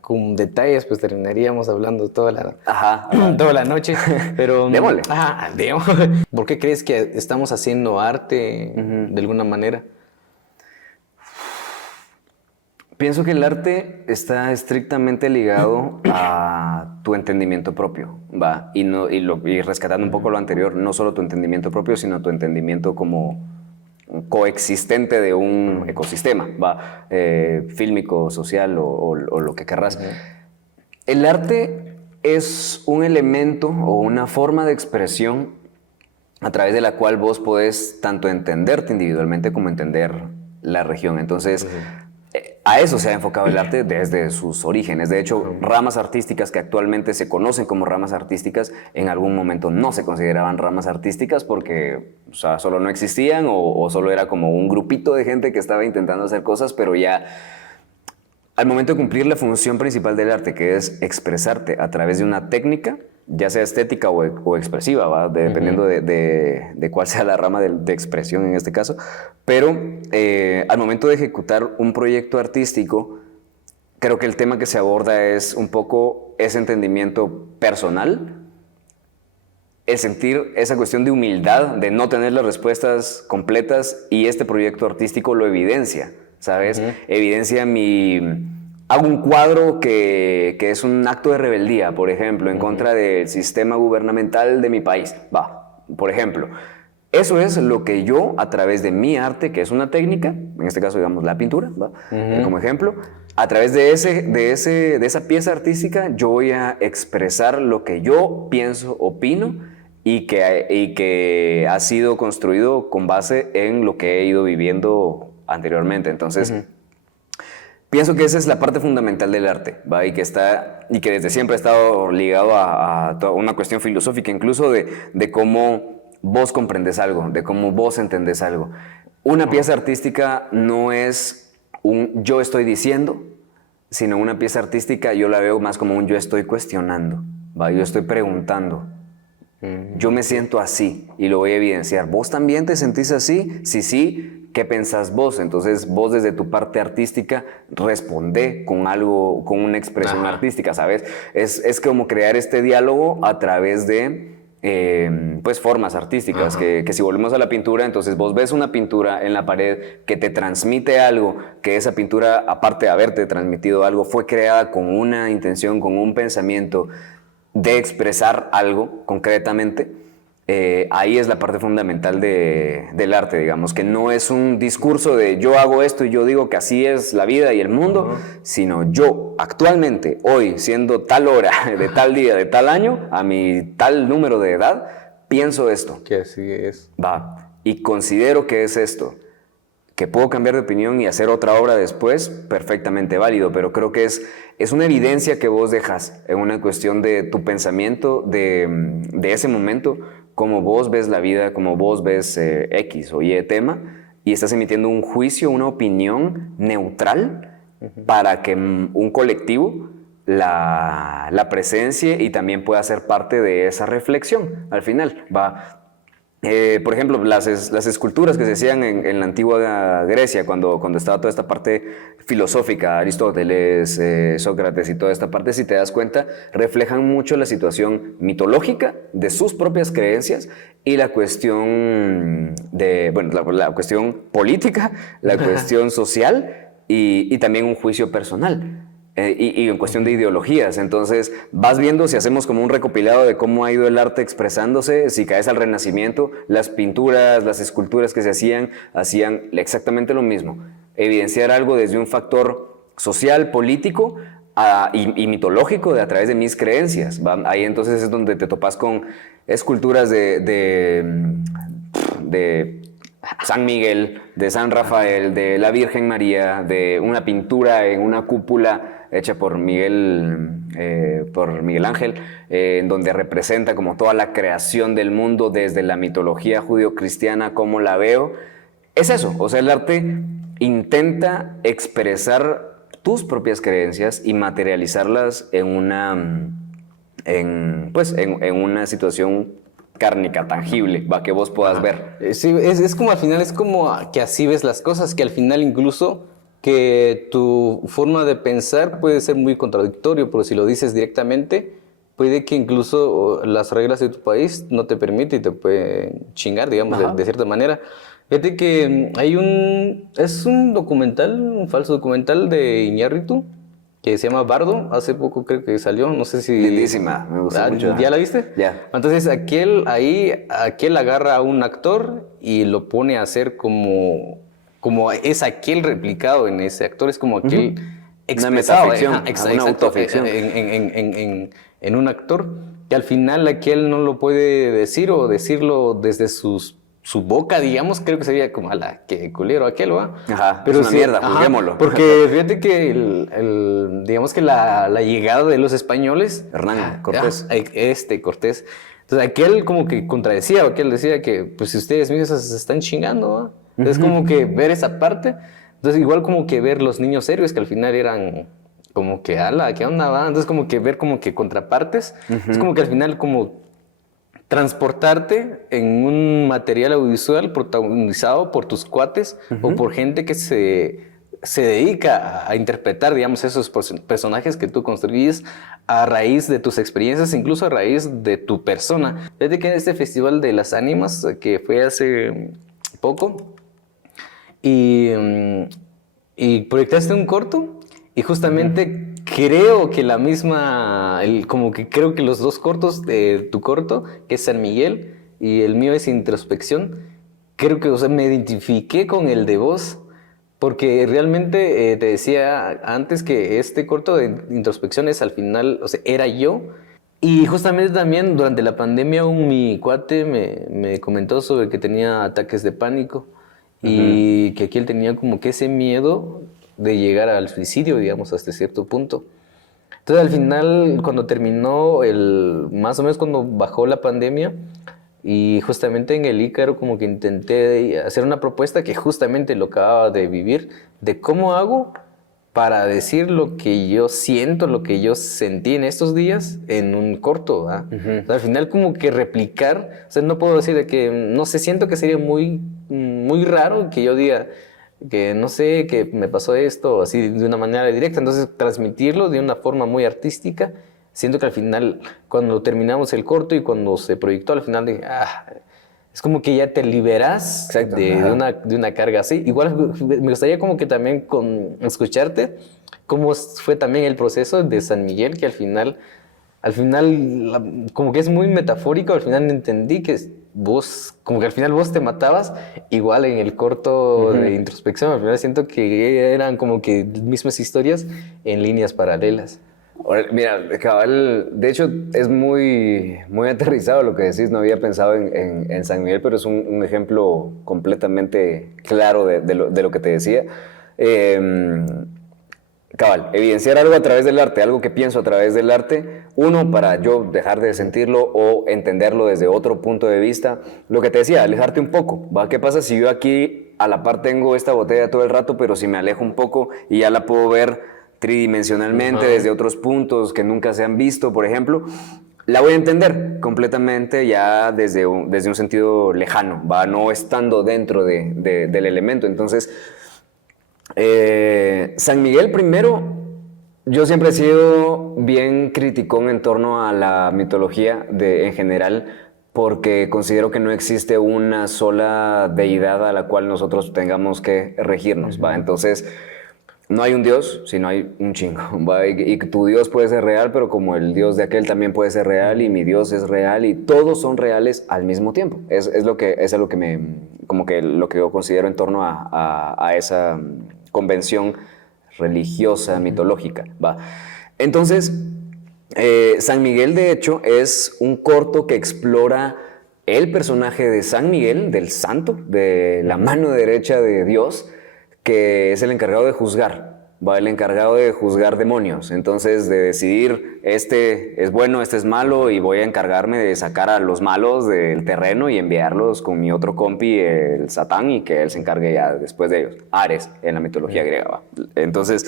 con detalles pues terminaríamos hablando toda la noche. Pero, démosle. ¿Por qué crees que estamos haciendo arte de alguna manera? Pienso que el arte está estrictamente ligado a tu entendimiento propio, ¿va? Y rescatando un poco lo anterior, no solo tu entendimiento propio, sino tu entendimiento como coexistente de un ecosistema, ¿va? Fílmico, social o lo que querrás. El arte es un elemento o una forma de expresión a través de la cual vos podés tanto entenderte individualmente como entender la región. Entonces, a eso se ha enfocado el arte desde sus orígenes. De hecho, ramas artísticas que actualmente se conocen como ramas artísticas, en algún momento no se consideraban ramas artísticas porque, o sea, solo no existían o solo era como un grupito de gente que estaba intentando hacer cosas, pero ya al momento de cumplir la función principal del arte, que es expresarte a través de una técnica, ya sea estética o expresiva, ¿va? Dependiendo de cuál sea la rama de expresión en este caso. Pero al momento de ejecutar un proyecto artístico, creo que el tema que se aborda es un poco ese entendimiento personal, el sentir esa cuestión de humildad, de no tener las respuestas completas, y este proyecto artístico lo evidencia, ¿sabes? Evidencia hago un cuadro que es un acto de rebeldía, por ejemplo, en contra del sistema gubernamental de mi país. Va, por ejemplo. Eso es lo que yo, a través de mi arte, que es una técnica, en este caso, digamos, la pintura, ¿va? Como ejemplo, a través de esa pieza artística, yo voy a expresar lo que yo pienso, opino, y que ha sido construido con base en lo que he ido viviendo anteriormente. Entonces, pienso que esa es la parte fundamental del arte, ¿va? Y que desde siempre ha estado ligado a una cuestión filosófica, incluso de cómo vos comprendes algo, de cómo vos entendés algo. Una pieza artística no es un yo estoy diciendo, sino una pieza artística yo la veo más como un yo estoy cuestionando, ¿va? Yo estoy preguntando. Yo me siento así y lo voy a evidenciar. ¿Vos también te sentís así? Si sí, ¿qué pensás vos? Entonces vos desde tu parte artística responde con algo, con una expresión artística, ¿sabes? Es como crear este diálogo a través de pues formas artísticas, que si volvemos a la pintura, entonces vos ves una pintura en la pared que te transmite algo, que esa pintura, aparte de haberte transmitido algo, fue creada con una intención, con un pensamiento de expresar algo concretamente. Ahí es la parte fundamental del arte, digamos, que no es un discurso de yo hago esto y yo digo que así es la vida y el mundo, sino yo actualmente, hoy, siendo tal hora, de tal día, de tal año, a mi tal número de edad, pienso esto. Que así es. Va, y considero que es esto. Que puedo cambiar de opinión y hacer otra obra después, perfectamente válido, pero creo que es una evidencia que vos dejas en una cuestión de tu pensamiento, de ese momento, cómo vos ves la vida, cómo vos ves X o Y tema, y estás emitiendo un juicio, una opinión neutral para que un colectivo la presencie y también pueda ser parte de esa reflexión. Al final, va... por ejemplo, las esculturas que se hacían en la antigua Grecia, cuando estaba toda esta parte filosófica, Aristóteles, Sócrates y toda esta parte, si te das cuenta, reflejan mucho la situación mitológica de sus propias creencias y la cuestión la cuestión política, la cuestión social y también un juicio personal. Y en cuestión de ideologías. Entonces vas viendo, si hacemos como un recopilado de cómo ha ido el arte expresándose, si caes al Renacimiento, las pinturas, las esculturas que se hacían exactamente lo mismo, evidenciar algo desde un factor social, político y mitológico a través de mis creencias, ¿va? Ahí entonces es donde te topas con esculturas de San Miguel, de San Rafael, de la Virgen María, de una pintura en una cúpula hecha por Miguel Ángel, en donde representa como toda la creación del mundo desde la mitología judio-cristiana, como la veo. Es eso, o sea, el arte intenta expresar tus propias creencias y materializarlas en una situación cárnica, tangible, que vos puedas ver. Sí, es como al final, es como que así ves las cosas, que al final incluso que tu forma de pensar puede ser muy contradictorio, pero si lo dices directamente, puede que incluso las reglas de tu país no te permiten y te pueden chingar, digamos, de cierta manera. Fíjate que es un documental, un falso documental de Iñárritu, que se llama Bardo, hace poco creo que salió, no sé si... Lindísima, me gustó mucho. ¿Ya la viste? Ya. Entonces aquel agarra a un actor y lo pone a hacer como es aquel replicado en ese actor, es como aquel expresado, una metaficción, una autoficción. En un actor, que al final aquel no lo puede decir o decirlo desde su boca, digamos, creo que sería como, ala, que culero aquel, ¿va? Ajá, pero es una mierda, juzguémoslo. Porque fíjate que digamos que la llegada de los españoles... Hernán Cortés. Cortés. Entonces aquel como que contradecía, aquel decía que, pues si ustedes mismos se están chingando, ¿va? Entonces como que ver esa parte, entonces igual como que ver los niños héroes que al final eran... como que, ala, ¿qué onda, va? Entonces como que ver como que contrapartes, es como que al final como transportarte en un material audiovisual protagonizado por tus cuates o por gente que se dedica a interpretar, digamos, esos personajes que tú construyes a raíz de tus experiencias, incluso a raíz de tu persona. Desde que en este Festival de las Ánimas, que fue hace poco, y proyectaste un corto, y justamente creo que creo que los dos cortos de tu corto, que es San Miguel y el mío es Introspección, creo que, o sea, me identifiqué con el de vos, porque realmente te decía antes que este corto de Introspección es al final, o sea, era yo. Y justamente también durante la pandemia mi cuate me comentó sobre que tenía ataques de pánico y que aquí él tenía como que ese miedo de llegar al suicidio, digamos, hasta cierto punto. Entonces, al final, cuando terminó más o menos cuando bajó la pandemia, y justamente en el Ícaro como que intenté hacer una propuesta que justamente lo acababa de vivir, de cómo hago para decir lo que yo siento, lo que yo sentí en estos días en un corto, ¿verdad? O sea, al final como que replicar, o sea, no puedo decir de que, no sé, siento que sería muy, muy raro que yo diga que no sé, que me pasó esto, así de una manera directa, entonces transmitirlo de una forma muy artística. Siento que al final, cuando terminamos el corto y cuando se proyectó, al final dije, es como que ya te liberas de una carga así. Igual me gustaría como que también escucharte cómo fue también el proceso de San Miguel, que al final como que es muy metafórico, al final entendí que vos, como que al final vos te matabas, igual en el corto de Introspección, al final siento que eran como que mismas historias en líneas paralelas. Mira, cabal, de hecho es muy, muy aterrizado lo que decís, no había pensado en San Miguel, pero es un ejemplo completamente claro de lo que te decía. Cabal, evidenciar algo a través del arte, algo que pienso a través del arte, uno, para yo dejar de sentirlo o entenderlo desde otro punto de vista. Lo que te decía, alejarte un poco, ¿va? ¿Qué pasa si yo aquí a la par tengo esta botella todo el rato, pero si me alejo un poco y ya la puedo ver tridimensionalmente desde otros puntos que nunca se han visto, por ejemplo, la voy a entender completamente ya desde un sentido lejano, ¿va? No estando dentro del elemento. Entonces, San Miguel primero, yo siempre he sido bien criticón en torno a la mitología en general, porque considero que no existe una sola deidad a la cual nosotros tengamos que regirnos, ¿va? Entonces, no hay un Dios, sino hay un chingo, ¿va? Y tu Dios puede ser real, pero como el Dios de aquel también puede ser real, y mi Dios es real, y todos son reales al mismo tiempo. Es lo que yo considero en torno a esa convención religiosa, mitológica, ¿va? Entonces, San Miguel, de hecho, es un corto que explora el personaje de San Miguel, del santo, de la mano derecha de Dios, que es el encargado de juzgar, ¿va? El encargado de juzgar demonios. Entonces, de decidir, este es bueno, este es malo, y voy a encargarme de sacar a los malos del terreno y enviarlos con mi otro compi, el Satán, y que él se encargue ya después de ellos. Ares, en la mitología griega, ¿va? Entonces,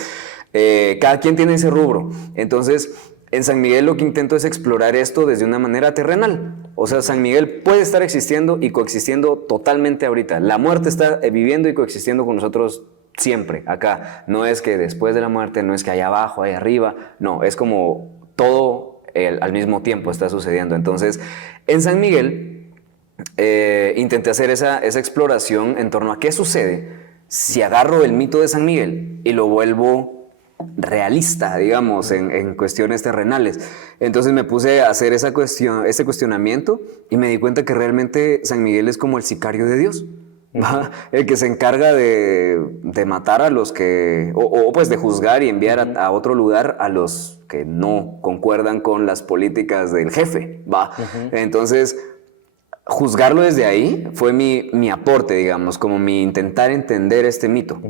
Cada quien tiene ese rubro. Entonces, en San Miguel lo que intento es explorar esto desde una manera terrenal. O sea, San Miguel puede estar existiendo y coexistiendo totalmente ahorita. La muerte está viviendo y coexistiendo con nosotros siempre, acá. No es que después de la muerte, no es que allá abajo, allá arriba. No, es como todo al mismo tiempo está sucediendo. Entonces, en San Miguel intenté hacer esa exploración en torno a qué sucede si agarro el mito de San Miguel y lo vuelvo realista, digamos, en cuestiones terrenales. Entonces me puse a hacer ese cuestionamiento y me di cuenta que realmente San Miguel es como el sicario de Dios, ¿va? El que se encarga de matar a los que, o pues de juzgar y enviar a otro lugar a los que no concuerdan con las políticas del jefe, ¿va? Entonces, juzgarlo desde ahí fue mi aporte, digamos, como mi intentar entender este mito.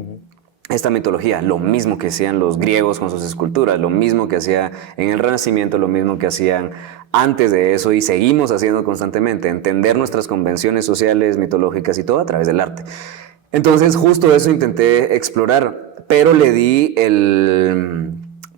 Esta mitología, lo mismo que hacían los griegos con sus esculturas, lo mismo que hacía en el Renacimiento, lo mismo que hacían antes de eso y seguimos haciendo constantemente, entender nuestras convenciones sociales, mitológicas y todo a través del arte. Entonces justo eso intenté explorar, pero le di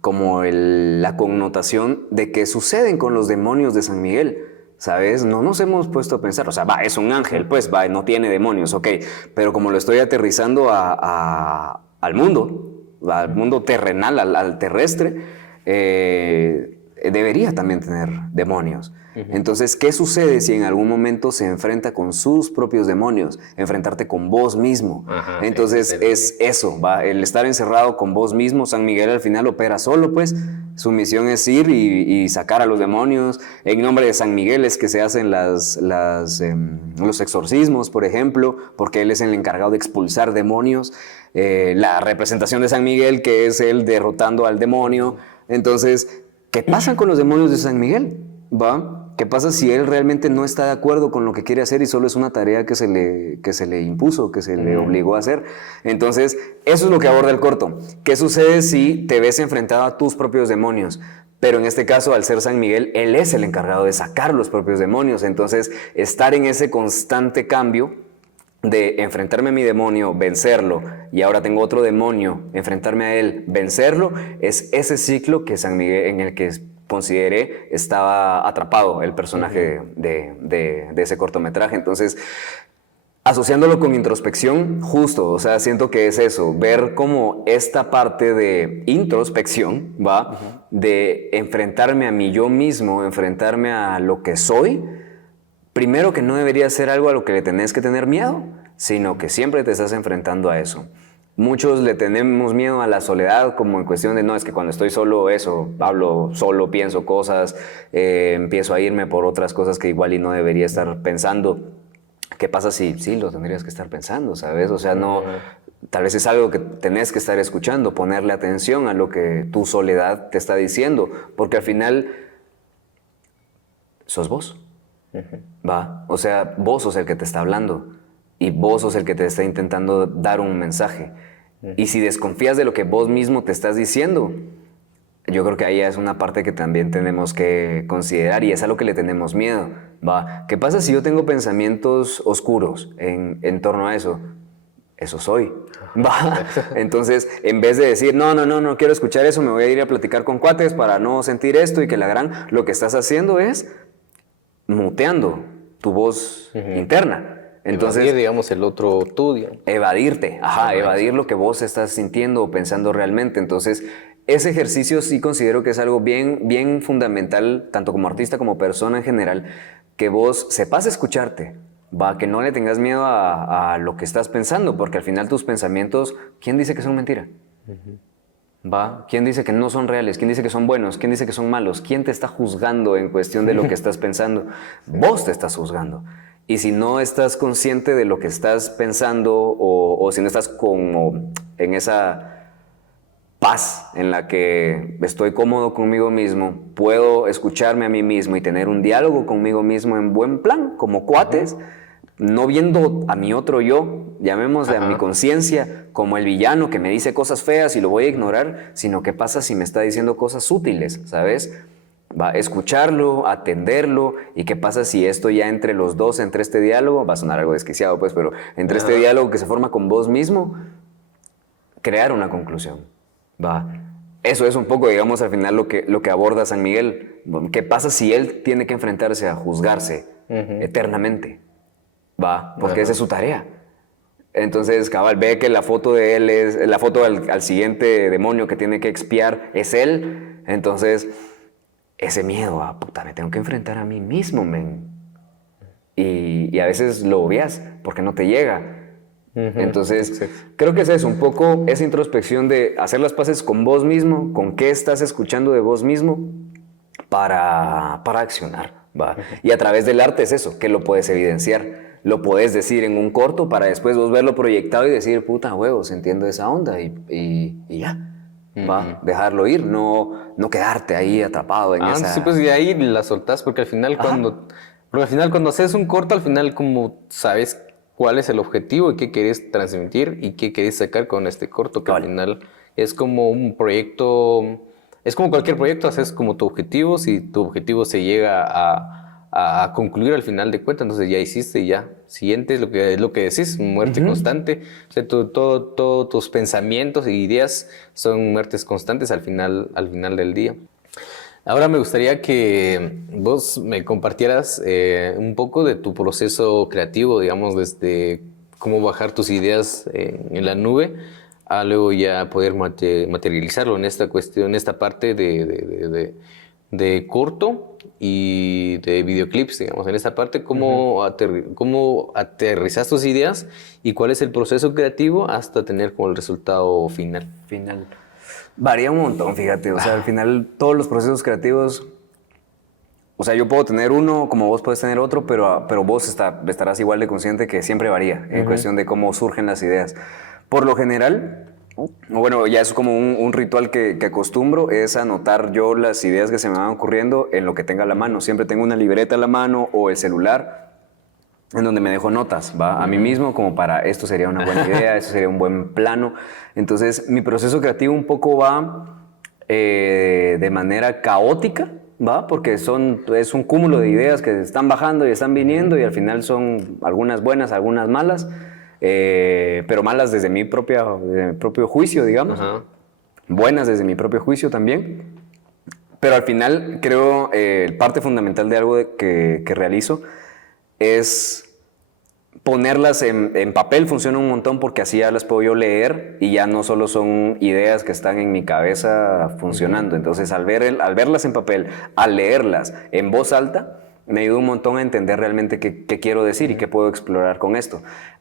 la connotación de que suceden con los demonios de San Miguel. ¿Sabes? No nos hemos puesto a pensar, o sea, es un ángel, pues, no tiene demonios, ok, pero como lo estoy aterrizando al mundo terrenal, al terrestre, debería también tener demonios. Entonces, ¿qué sucede si en algún momento se enfrenta con sus propios demonios? Enfrentarte con vos mismo. Entonces, es eso, el estar encerrado con vos mismo. San Miguel al final opera solo, pues. Su misión es ir y sacar a los demonios. En nombre de San Miguel es que se hacen los exorcismos, por ejemplo, porque él es el encargado de expulsar demonios. La representación de San Miguel, que es él derrotando al demonio. Entonces, ¿qué pasa con los demonios de San Miguel? ¿Va? ¿Qué pasa si él realmente no está de acuerdo con lo que quiere hacer y solo es una tarea que se le impuso, que se le obligó a hacer? Entonces, eso es lo que aborda el corto. ¿Qué sucede si te ves enfrentado a tus propios demonios? Pero en este caso, al ser San Miguel, él es el encargado de sacar los propios demonios. Entonces, estar en ese constante cambio de enfrentarme a mi demonio, vencerlo, y ahora tengo otro demonio, enfrentarme a él, vencerlo, es ese ciclo que San Miguel, en el que consideré estaba atrapado el personaje de ese cortometraje. Entonces, asociándolo con introspección, justo, o sea, siento que es eso, ver como esta parte de introspección, ¿va? De enfrentarme a mí yo mismo, enfrentarme a lo que soy, primero que no debería ser algo a lo que le tenés que tener miedo, sino que siempre te estás enfrentando a eso. Muchos le tenemos miedo a la soledad como en cuestión de, no, es que cuando estoy solo eso, hablo solo, pienso cosas, empiezo a irme por otras cosas que igual y no debería estar pensando. ¿Qué pasa si sí lo tendrías que estar pensando, sabes? O sea, no, tal vez es algo que tenés que estar escuchando, ponerle atención a lo que tu soledad te está diciendo, porque al final sos vos, ¿va? O sea, vos sos el que te está hablando. Y vos sos el que te está intentando dar un mensaje. Y si desconfías de lo que vos mismo te estás diciendo, yo creo que ahí es una parte que también tenemos que considerar y es a lo que le tenemos miedo, ¿va? ¿Qué pasa si yo tengo pensamientos oscuros en torno a eso? Eso soy, ¿va? Entonces, en vez de decir, no quiero escuchar eso, me voy a ir a platicar con cuates para no sentir esto y que lo que estás haciendo es muteando tu voz interna. Entonces, evadir, digamos, el otro tú, digamos. Evadirte, evadir lo que vos estás sintiendo o pensando realmente. Entonces, ese ejercicio sí considero que es algo bien fundamental, tanto como artista como persona en general, que vos sepas escucharte, ¿va? Que no le tengas miedo a lo que estás pensando, porque al final tus pensamientos, ¿quién dice que son mentira? ¿Va? ¿Quién dice que no son reales? ¿Quién dice que son buenos? ¿Quién dice que son malos? ¿Quién te está juzgando en cuestión de lo que estás pensando? Vos te estás juzgando. Y si no estás consciente de lo que estás pensando o si no estás como en esa paz en la que estoy cómodo conmigo mismo, puedo escucharme a mí mismo y tener un diálogo conmigo mismo en buen plan, como cuates, no viendo a mi otro yo, llamémosle a mi conciencia, como el villano que me dice cosas feas y lo voy a ignorar, sino qué pasa si me está diciendo cosas útiles, ¿sabes? Va a escucharlo, atenderlo, y qué pasa si esto ya entre los dos, entre este diálogo, va a sonar algo desquiciado pues, pero entre este diálogo que se forma con vos mismo, crear una conclusión, va. eso es un poco, digamos, al final lo que aborda San Miguel. ¿Qué pasa si él tiene que enfrentarse a juzgarse eternamente? ¿Va? Porque esa es su tarea. Entonces, cabal, ve que la foto de él es, la foto al siguiente demonio que tiene que expiar es él. Entonces, ese miedo, puta, me tengo que enfrentar a mí mismo, men. Y a veces lo obvias porque no te llega. Entonces, creo que es eso, un poco esa introspección de hacer las paces con vos mismo, con qué estás escuchando de vos mismo para accionar, ¿va? Y a través del arte es eso, que lo puedes evidenciar. Lo puedes decir en un corto para después vos verlo proyectado y decir, puta huevos, entiendo esa onda y ya. ¿Va? Dejarlo ir, no quedarte ahí atrapado en esa... Sí, pues de ahí la soltás porque al final cuando haces un corto, al final como sabes cuál es el objetivo y qué querés transmitir y qué querés sacar con este corto, que al final es como un proyecto, es como cualquier proyecto, haces como tu objetivo, si tu objetivo se llega a concluir al final de cuentas, entonces ya hiciste, ya siguiente, es lo que decís, muerte constante, o sea, todos tus pensamientos e ideas son muertes constantes al final del día. Ahora me gustaría que vos me compartieras un poco de tu proceso creativo, digamos, desde cómo bajar tus ideas en la nube a luego ya poder materializarlo en esta cuestión, en esta parte de corto y de videoclips, digamos, en esta parte, cómo aterrizas tus ideas y cuál es el proceso creativo hasta tener como el resultado final. Varía un montón, fíjate, o sea, al final todos los procesos creativos, o sea, yo puedo tener uno como vos puedes tener otro, pero vos estarás igual de consciente que siempre varía en cuestión de cómo surgen las ideas. Por lo general, bueno, ya es como un ritual que acostumbro, es anotar yo las ideas que se me van ocurriendo en lo que tenga a la mano. Siempre tengo una libreta a la mano o el celular en donde me dejo notas, ¿va? A mí mismo como para esto sería una buena idea, esto sería un buen plano. Entonces, mi proceso creativo un poco va de manera caótica, ¿va? Porque es un cúmulo de ideas que están bajando y están viniendo y al final son algunas buenas, algunas malas, pero malas desde mi propio juicio, digamos. Buenas desde mi propio juicio también. Pero al final creo parte fundamental de algo que realizo es ponerlas en papel. Funciona un montón porque así ya las puedo yo leer y ya no solo son ideas que están en mi cabeza funcionando. Entonces al verlas en papel, al leerlas en voz alta, me ayuda un montón a entender realmente qué quiero decir y qué puedo explorar con esto.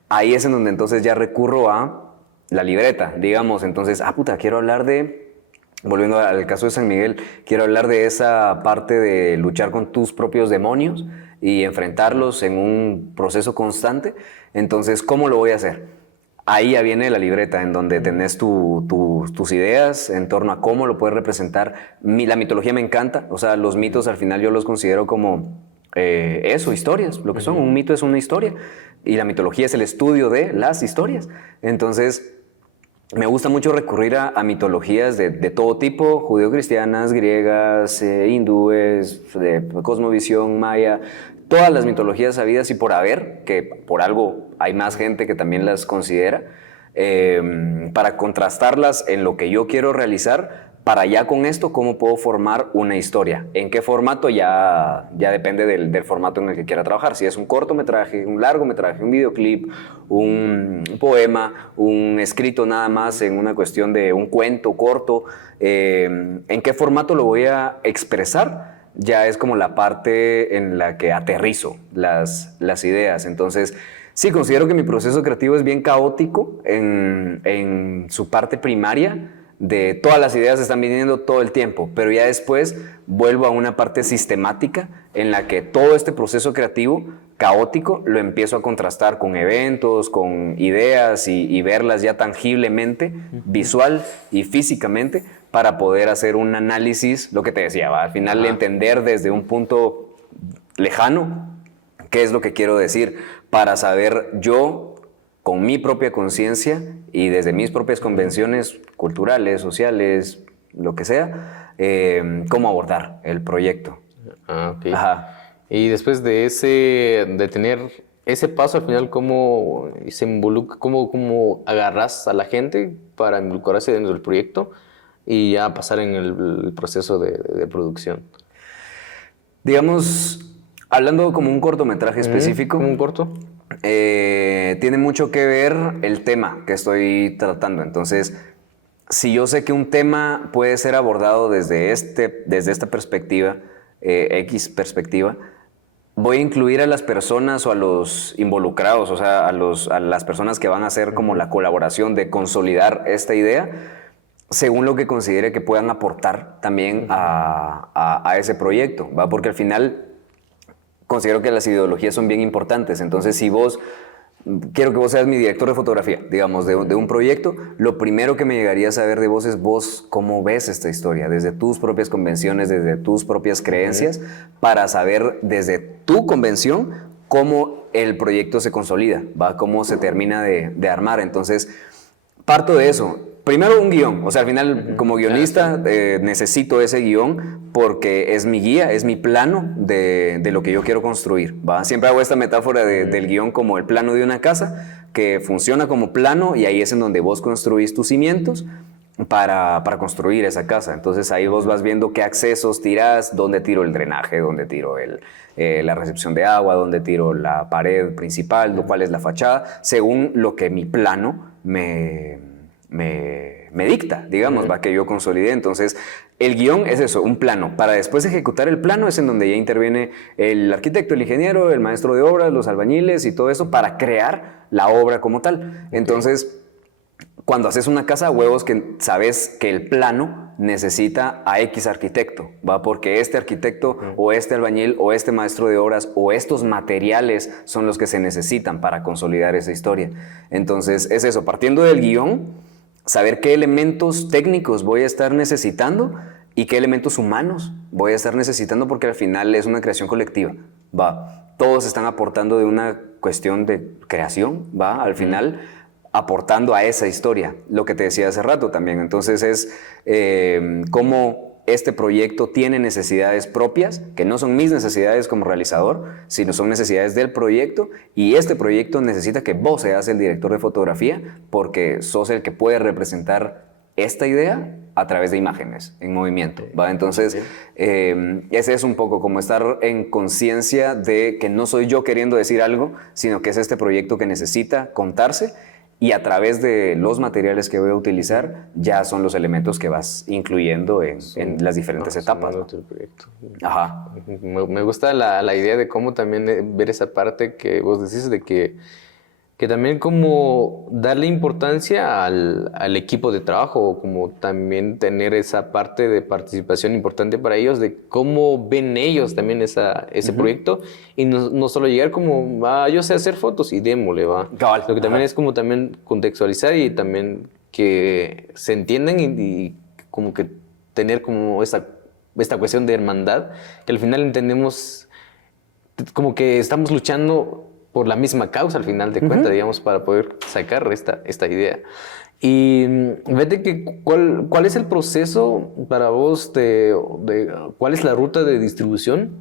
Ahí es en donde entonces ya recurro a la libreta, digamos. Entonces, quiero hablar volviendo al caso de San Miguel, quiero hablar de esa parte de luchar con tus propios demonios y enfrentarlos en un proceso constante. Entonces, ¿cómo lo voy a hacer? Ahí ya viene la libreta, en donde tenés tus ideas en torno a cómo lo puedes representar. La mitología me encanta, o sea, los mitos al final yo los considero como historias, lo que son. Un mito es una historia y la mitología es el estudio de las historias. Entonces, me gusta mucho recurrir a mitologías de todo tipo, judeocristianas, griegas, hindúes, de cosmovisión, maya, todas las mitologías habidas y por haber, que por algo hay más gente que también las considera, para contrastarlas en lo que yo quiero realizar, para ya con esto cómo puedo formar una historia. ¿En qué formato? Ya depende del formato en el que quiera trabajar. Si es un cortometraje, un largometraje, un videoclip, un poema, un escrito nada más en una cuestión de un cuento corto, ¿en qué formato lo voy a expresar? Ya es como la parte en la que aterrizo las ideas. Entonces, sí, considero que mi proceso creativo es bien caótico en su parte primaria, de todas las ideas están viniendo todo el tiempo, pero ya después vuelvo a una parte sistemática en la que todo este proceso creativo caótico lo empiezo a contrastar con eventos, con ideas y verlas ya tangiblemente, visual y físicamente, para poder hacer un análisis, lo que te decía, ¿va? Al final entender desde un punto lejano qué es lo que quiero decir, para saber yo, con mi propia conciencia y desde mis propias convenciones culturales, sociales, lo que sea, cómo abordar el proyecto. Okay. Y después de tener ese paso, al final, ¿cómo se involucra, cómo agarras a la gente para involucrarse dentro del proyecto? y ya pasar en el proceso de producción. Digamos, hablando como un cortometraje específico, ¿Como un corto? tiene mucho que ver el tema que estoy tratando. Entonces, si yo sé que un tema puede ser abordado desde esta perspectiva, X perspectiva, voy a incluir a las personas o a los involucrados, o sea, a las personas que van a hacer como la colaboración de consolidar esta idea, según lo que considere que puedan aportar también a ese proyecto, ¿va? Porque al final considero que las ideologías son bien importantes. Entonces, si quiero que vos seas mi director de fotografía, digamos, de un proyecto, lo primero que me llegaría a saber de vos es vos cómo ves esta historia, desde tus propias convenciones, desde tus propias creencias, para saber desde tu convención cómo el proyecto se consolida, ¿va? Cómo se termina de armar. Entonces, parto de eso. Primero un guión, o sea, al final como guionista necesito ese guión porque es mi guía, es mi plano de lo que yo quiero construir, ¿va? Siempre hago esta metáfora del guión como el plano de una casa que funciona como plano y ahí es en donde vos construís tus cimientos para construir esa casa. Entonces ahí vos vas viendo qué accesos tirás, dónde tiro el drenaje, dónde tiro la recepción de agua, dónde tiro la pared principal, cuál es la fachada, según lo que mi plano me dicta, digamos, va, que yo consolidé. Entonces, el guión es eso, un plano. Para después ejecutar el plano es en donde ya interviene el arquitecto, el ingeniero, el maestro de obras, los albañiles y todo eso para crear la obra como tal. Entonces, cuando haces una casa a huevos, que sabes que el plano necesita a X arquitecto, ¿va? Porque este arquitecto o este albañil o este maestro de obras o estos materiales son los que se necesitan para consolidar esa historia. Entonces, es eso, partiendo del guión, saber qué elementos técnicos voy a estar necesitando y qué elementos humanos voy a estar necesitando, porque al final es una creación colectiva, ¿va? Todos están aportando de una cuestión de creación, ¿va? Al final aportando a esa historia, lo que te decía hace rato también. Entonces es cómo este proyecto tiene necesidades propias, que no son mis necesidades como realizador, sino son necesidades del proyecto, y este proyecto necesita que vos seas el director de fotografía porque sos el que puede representar esta idea a través de imágenes en movimiento, ¿va? Entonces, ese es un poco como estar en conciencia de que no soy yo queriendo decir algo, sino que es este proyecto que necesita contarse, y a través de los materiales que voy a utilizar ya son los elementos que vas incluyendo en las diferentes etapas, ¿no? Ajá. Me gusta la idea de cómo también ver esa parte que vos decís, de que también como darle importancia al equipo de trabajo, o como también tener esa parte de participación importante para ellos, de cómo ven ellos también ese proyecto, y no solo llegar como, yo sé hacer fotos y démosle, va. Cabal. Lo que también es como también contextualizar y también que se entiendan y como que tener como esta cuestión de hermandad, que al final entendemos como que estamos luchando por la misma causa al final de cuentas, digamos, para poder sacar esta idea. Y vete que, ¿cuál es el proceso para vos cuál es la ruta de distribución?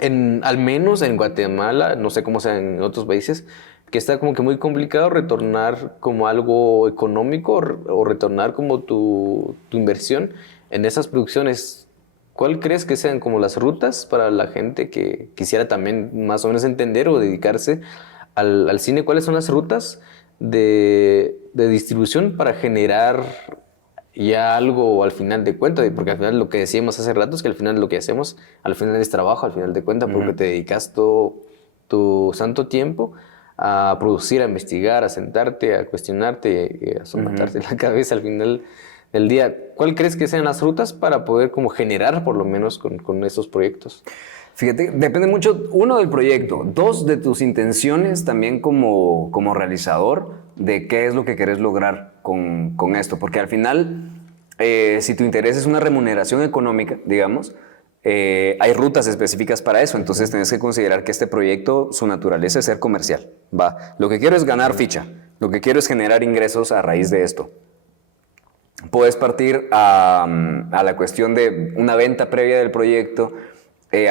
Al menos en Guatemala, no sé cómo sea en otros países, que está como que muy complicado retornar como algo económico o retornar como tu inversión en esas producciones. ¿Cuál crees que sean como las rutas para la gente que quisiera también más o menos entender o dedicarse al cine? ¿Cuáles son las rutas de distribución para generar ya algo al final de cuentas? Porque al final lo que decíamos hace rato es que al final lo que hacemos, al final es trabajo, al final de cuentas, porque te dedicas todo tu santo tiempo a producir, a investigar, a sentarte, a cuestionarte, a somatarte la cabeza al final del día. ¿Cuál crees que sean las rutas para poder como generar por lo menos con estos proyectos? Fíjate, depende mucho, uno, del proyecto, dos, de tus intenciones también como realizador, de qué es lo que querés lograr con esto, porque al final, si tu interés es una remuneración económica, digamos, hay rutas específicas para eso. Entonces tenés que considerar que este proyecto, su naturaleza es ser comercial, ¿va? Lo que quiero es ganar ficha, lo que quiero es generar ingresos a raíz de esto. Puedes partir a la cuestión de una venta previa del proyecto,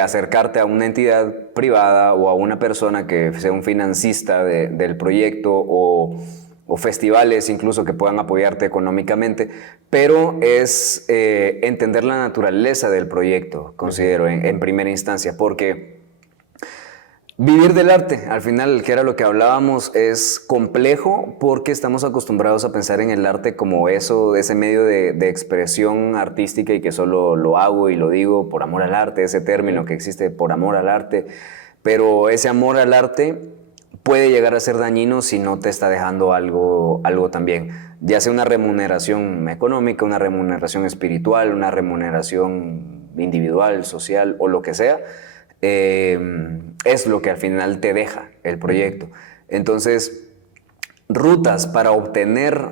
acercarte a una entidad privada o a una persona que sea un financista del proyecto, o o festivales incluso que puedan apoyarte económicamente, pero es entender la naturaleza del proyecto, considero, en primera instancia, porque vivir del arte, al final, que era lo que hablábamos, es complejo porque estamos acostumbrados a pensar en el arte como eso, ese medio de expresión artística y que solo lo hago y lo digo por amor al arte, ese término que existe por amor al arte, pero ese amor al arte puede llegar a ser dañino si no te está dejando algo también, ya sea una remuneración económica, una remuneración espiritual, una remuneración individual, social o lo que sea, es lo que al final te deja el proyecto. Entonces, rutas para obtener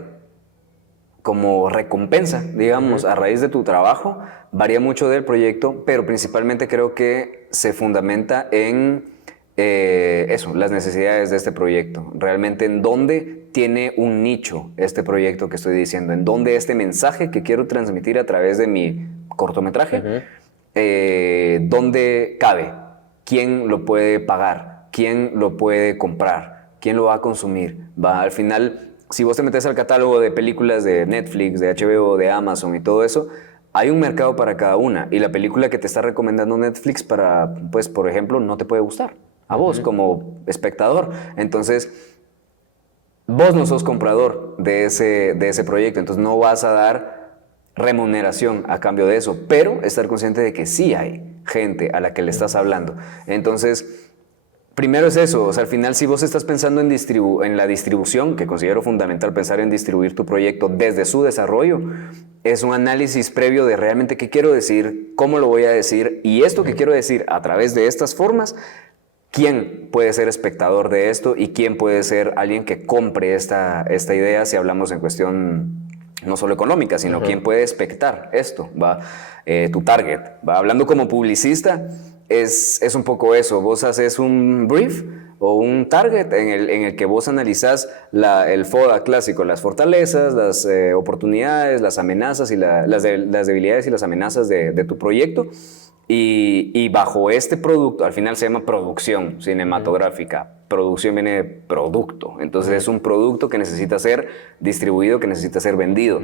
como recompensa, digamos, a raíz de tu trabajo, varía mucho del proyecto, pero principalmente creo que se fundamenta en eso, las necesidades de este proyecto. Realmente en dónde tiene un nicho este proyecto que estoy diciendo, en dónde este mensaje que quiero transmitir a través de mi cortometraje, dónde cabe, quién lo puede pagar, quién lo puede comprar, quién lo va a consumir. Al final, si vos te metes al catálogo de películas de Netflix, de HBO, de Amazon y todo eso, hay un mercado para cada una. Y la película que te está recomendando Netflix para, pues, por ejemplo, no te puede gustar a vos como espectador. Entonces, vos no sos comprador de ese proyecto, entonces no vas a dar remuneración a cambio de eso, pero estar consciente de que sí hay gente a la que le estás hablando. Entonces, primero es eso, o sea, al final si vos estás pensando en la distribución, que considero fundamental pensar en distribuir tu proyecto desde su desarrollo, es un análisis previo de realmente qué quiero decir, cómo lo voy a decir, y esto que quiero decir a través de estas formas, quién puede ser espectador de esto y quién puede ser alguien que compre esta idea si hablamos en cuestión no solo económica, sino quién puede espectar esto, tu target. Hablando como publicista, es un poco eso. Vos haces un brief o un target en el que vos analizás el FODA clásico, las fortalezas, las oportunidades, las amenazas y las debilidades y las amenazas de tu proyecto. Y bajo este producto, al final se llama producción cinematográfica. Producción viene de producto. Entonces es un producto que necesita ser distribuido, que necesita ser vendido.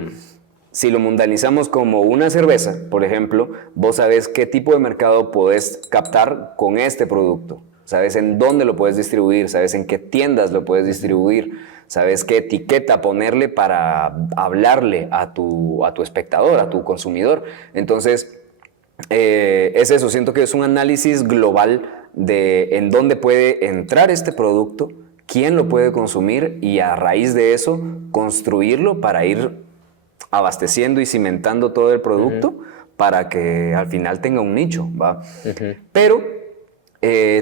Si lo mundanizamos como una cerveza, por ejemplo, vos sabés qué tipo de mercado podés captar con este producto. Sabes en dónde lo puedes distribuir, sabes en qué tiendas lo puedes distribuir, sabes qué etiqueta ponerle para hablarle a tu espectador, a tu consumidor. Entonces, es eso, siento que es un análisis global de en dónde puede entrar este producto, quién lo puede consumir y a raíz de eso construirlo para ir abasteciendo y cimentando todo el producto para que al final tenga un nicho, ¿va? Pero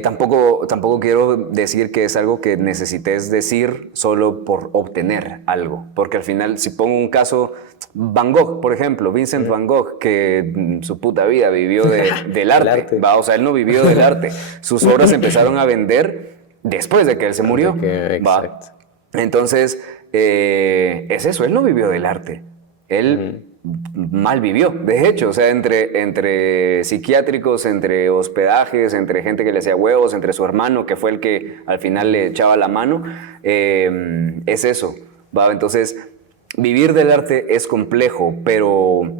tampoco quiero decir que es algo que necesites decir solo por obtener algo, porque al final, si pongo un caso, Van Gogh, por ejemplo, Vincent Van Gogh, que su puta vida vivió del arte, ¿va? O sea, él no vivió del arte, sus obras empezaron a vender después de que él se murió, ¿va? Entonces, es eso, él no vivió del arte, él mal vivió, de hecho, o sea, entre psiquiátricos, entre hospedajes, entre gente que le hacía huevos, entre su hermano, que fue el que al final le echaba la mano, es eso, ¿va? Entonces, vivir del arte es complejo, pero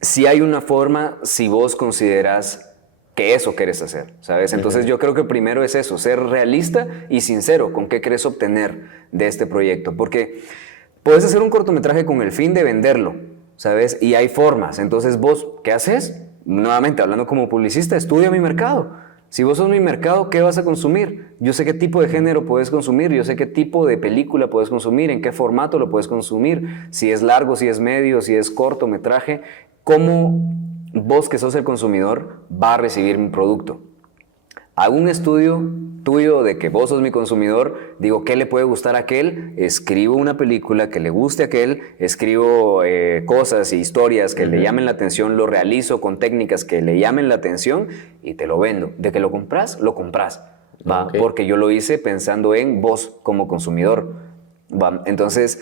si hay una forma, si vos consideras que eso querés hacer, ¿sabes? Entonces yo creo que primero es eso, ser realista y sincero con qué querés obtener de este proyecto, porque puedes hacer un cortometraje con el fin de venderlo, ¿sabes? Y hay formas. Entonces, ¿vos qué haces? Nuevamente, hablando como publicista, estudia mi mercado. Si vos sos mi mercado, ¿qué vas a consumir? Yo sé qué tipo de género puedes consumir, yo sé qué tipo de película puedes consumir, en qué formato lo puedes consumir, si es largo, si es medio, si es cortometraje. ¿Cómo vos, que sos el consumidor, va a recibir mi producto? Hago un estudio tuyo de que vos sos mi consumidor, digo, ¿qué le puede gustar a aquel? Escribo una película que le guste a aquel, escribo cosas y historias que le llamen la atención, lo realizo con técnicas que le llamen la atención y te lo vendo. De que lo compras, ¿va? Okay. Porque yo lo hice pensando en vos como consumidor, ¿va? Entonces,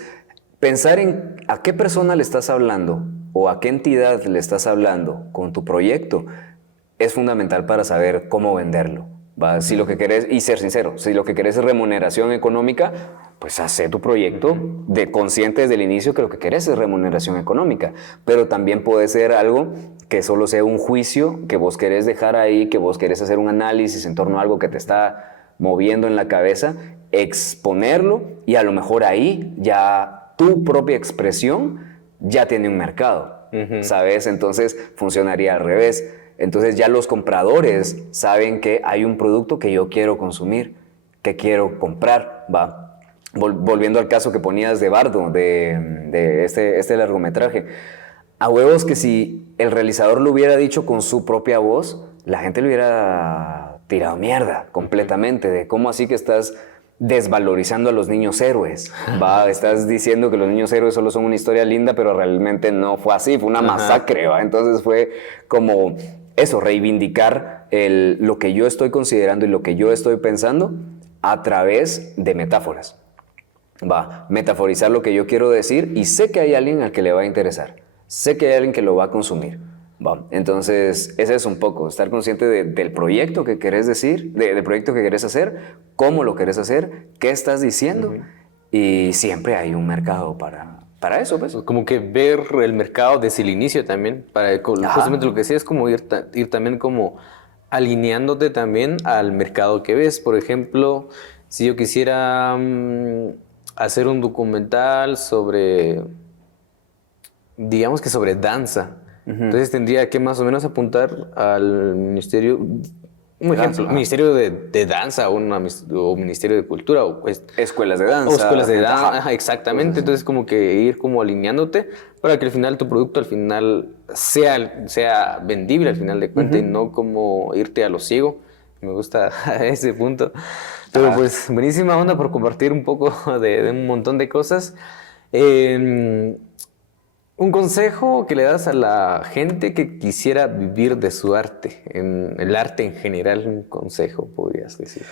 pensar en a qué persona le estás hablando o a qué entidad le estás hablando con tu proyecto es fundamental para saber cómo venderlo. ¿va? Si lo que querés, y ser sincero, si lo que querés es remuneración económica, pues hace tu proyecto de consciente desde el inicio que lo que querés es remuneración económica, pero también puede ser algo que solo sea un juicio que vos querés dejar ahí, que vos querés hacer un análisis en torno a algo que te está moviendo en la cabeza, exponerlo y a lo mejor ahí ya tu propia expresión ya tiene un mercado, ¿sabes? Entonces funcionaría al revés. Entonces ya los compradores saben que hay un producto que yo quiero consumir, que quiero comprar, ¿va? Volviendo al caso que ponías de Bardo, de este largometraje, a huevos que si el realizador lo hubiera dicho con su propia voz, la gente le hubiera tirado mierda completamente, de cómo así que estás desvalorizando a los niños héroes, ¿va? Estás diciendo que los niños héroes solo son una historia linda, pero realmente no fue así, fue una masacre, ¿va? Entonces fue como eso, reivindicar lo que yo estoy considerando y lo que yo estoy pensando a través de metáforas, ¿va? Metaforizar lo que yo quiero decir y sé que hay alguien al que le va a interesar, sé que hay alguien que lo va a consumir. Va. Entonces, ese es un poco, estar consciente del proyecto que querés decir, del proyecto que querés hacer, cómo lo querés hacer, qué estás diciendo, y siempre hay un mercado para eso, pues. Como que ver el mercado desde el inicio también, justamente lo que decía es como ir también como alineándote también al mercado que ves. Por ejemplo, si yo quisiera hacer un documental sobre, digamos que sobre danza, entonces tendría que más o menos apuntar al ministerio, un ejemplo, ministerio de danza o ministerio de cultura o escuelas de danza. O escuelas de danza, exactamente. Entonces como que ir como alineándote para que al final tu producto al final sea vendible al final de cuentas y no como irte a lo ciego. Me gusta ese punto. Pero pues buenísima onda por compartir un poco de un montón de cosas. Un consejo que le das a la gente que quisiera vivir de su arte, en el arte en general, un consejo podrías decir.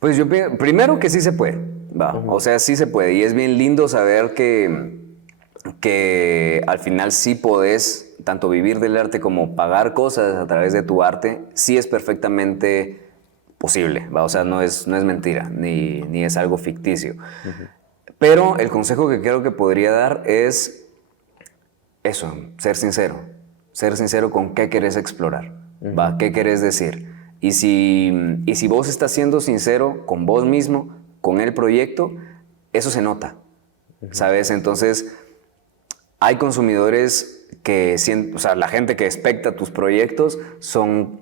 Pues yo primero que sí se puede, va. O sea, sí se puede. Y es bien lindo saber que al final sí podés tanto vivir del arte como pagar cosas a través de tu arte. Sí es perfectamente posible, va. O sea, no es mentira, ni es algo ficticio. Pero el consejo que creo que podría dar es eso, ser sincero con qué querés explorar, ¿va? ¿Qué querés decir? Y si vos estás siendo sincero con vos mismo, con el proyecto, eso se nota, ¿sabes? Entonces, hay consumidores que, o sea, la gente que expecta tus proyectos son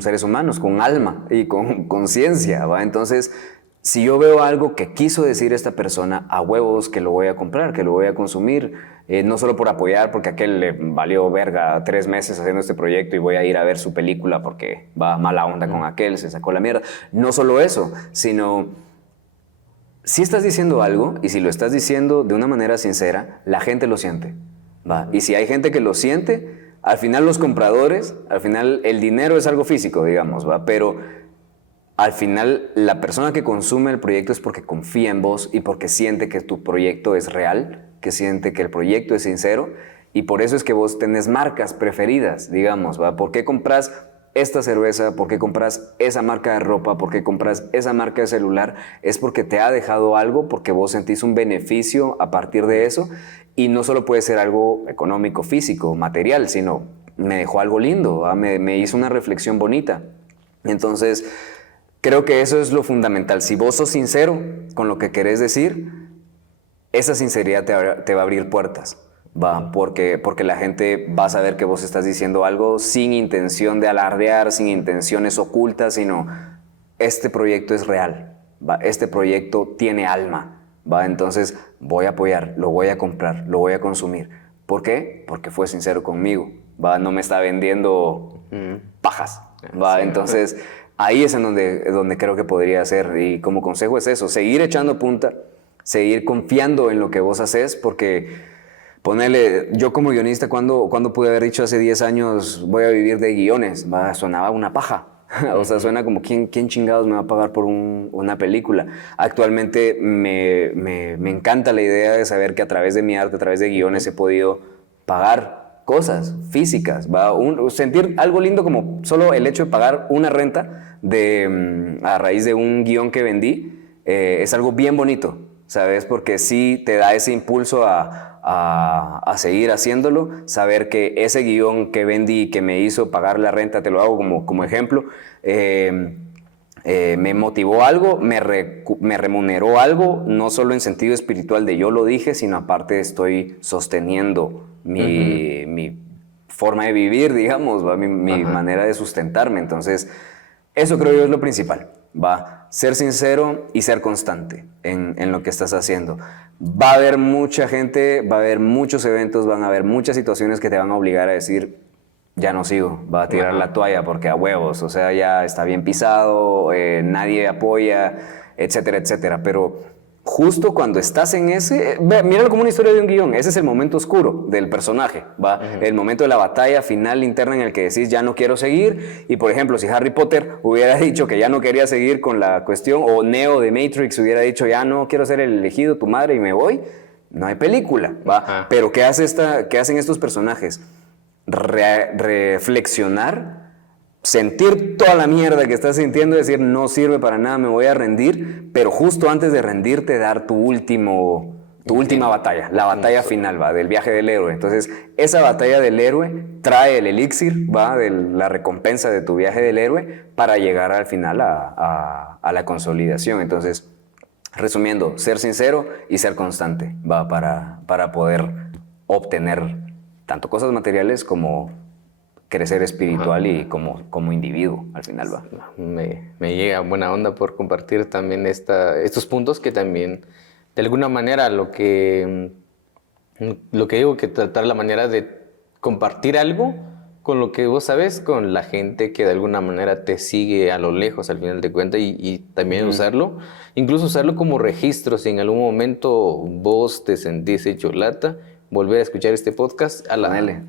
seres humanos con alma y con conciencia, ¿va? Entonces, si yo veo algo que quiso decir esta persona, a huevos que lo voy a comprar, que lo voy a consumir, no solo por apoyar, porque a aquel le valió verga 3 meses haciendo este proyecto y voy a ir a ver su película porque va mala onda con aquel, se sacó la mierda. No solo eso, sino si estás diciendo algo y si lo estás diciendo de una manera sincera, la gente lo siente, ¿va? Y si hay gente que lo siente, al final los compradores, al final el dinero es algo físico, digamos, ¿va? Pero al final la persona que consume el proyecto es porque confía en vos y porque siente que tu proyecto es real, que siente que el proyecto es sincero, y por eso es que vos tenés marcas preferidas, digamos, ¿va? ¿Por qué compras esta cerveza? ¿Por qué compras esa marca de ropa? ¿Por qué compras esa marca de celular? Es porque te ha dejado algo, porque vos sentís un beneficio a partir de eso, y no solo puede ser algo económico, físico, material, sino me dejó algo lindo, ¿va? Me hizo una reflexión bonita. Entonces, creo que eso es lo fundamental. Si vos sos sincero con lo que querés decir, esa sinceridad te va a abrir puertas, ¿va? Porque la gente va a saber que vos estás diciendo algo sin intención de alardear, sin intenciones ocultas, sino este proyecto es real, ¿va? Este proyecto tiene alma, ¿va? Entonces voy a apoyar, lo voy a comprar, lo voy a consumir. ¿Por qué? Porque fue sincero conmigo, ¿va? No me está vendiendo pajas, ¿va? Sí. Entonces ahí es en donde creo que podría ser. Y como consejo es eso, seguir echando punta, seguir confiando en lo que vos haces, porque ponerle, yo como guionista, ¿cuándo pude haber dicho hace 10 años voy a vivir de guiones? Va, sonaba una paja. O sea, suena como ¿quién chingados me va a pagar por una película? Actualmente me encanta la idea de saber que a través de mi arte, a través de guiones he podido pagar cosas físicas, ¿va? Sentir algo lindo como solo el hecho de pagar una renta a raíz de un guión que vendí, es algo bien bonito, ¿sabes? Porque sí te da ese impulso a seguir haciéndolo, saber que ese guión que vendí, que me hizo pagar la renta, te lo hago como ejemplo, me motivó algo, me remuneró algo, no solo en sentido espiritual de yo lo dije, sino aparte estoy sosteniendo mi forma de vivir, digamos, ¿va? Mi manera de sustentarme. Entonces, eso creo yo es lo principal, ¿va? Ser sincero y ser constante en lo que estás haciendo. Va a haber mucha gente, va a haber muchos eventos, van a haber muchas situaciones que te van a obligar a decir, ya no sigo, va a tirar la toalla porque a huevos, o sea, ya está bien pisado, nadie apoya, etcétera, etcétera. Pero justo cuando estás en ese, míralo como una historia de un guión, ese es el momento oscuro del personaje, ¿va? El momento de la batalla final interna en el que decís, ya no quiero seguir. Y por ejemplo, si Harry Potter hubiera dicho que ya no quería seguir con la cuestión, o Neo de Matrix hubiera dicho, ya no quiero ser el elegido, tu madre, y me voy, no hay película, ¿va? Pero ¿qué hacen estos personajes? Reflexionar, sentir toda la mierda que estás sintiendo, decir no sirve para nada, me voy a rendir, pero justo antes de rendirte dar tu última batalla, la batalla final, va, del viaje del héroe. Entonces esa batalla del héroe trae el elixir, va, de la recompensa de tu viaje del héroe para llegar al final a la consolidación. Entonces, resumiendo, ser sincero y ser constante, va, para poder obtener tanto cosas materiales como crecer espiritual y como individuo, al final va. Me llega buena onda por compartir también estos puntos que también, de alguna manera, lo que digo, que tratar la manera de compartir algo con lo que vos sabes, con la gente que de alguna manera te sigue a lo lejos, al final de cuentas, y también incluso usarlo como registro, si en algún momento vos te sentís hecho lata, volver a escuchar este podcast,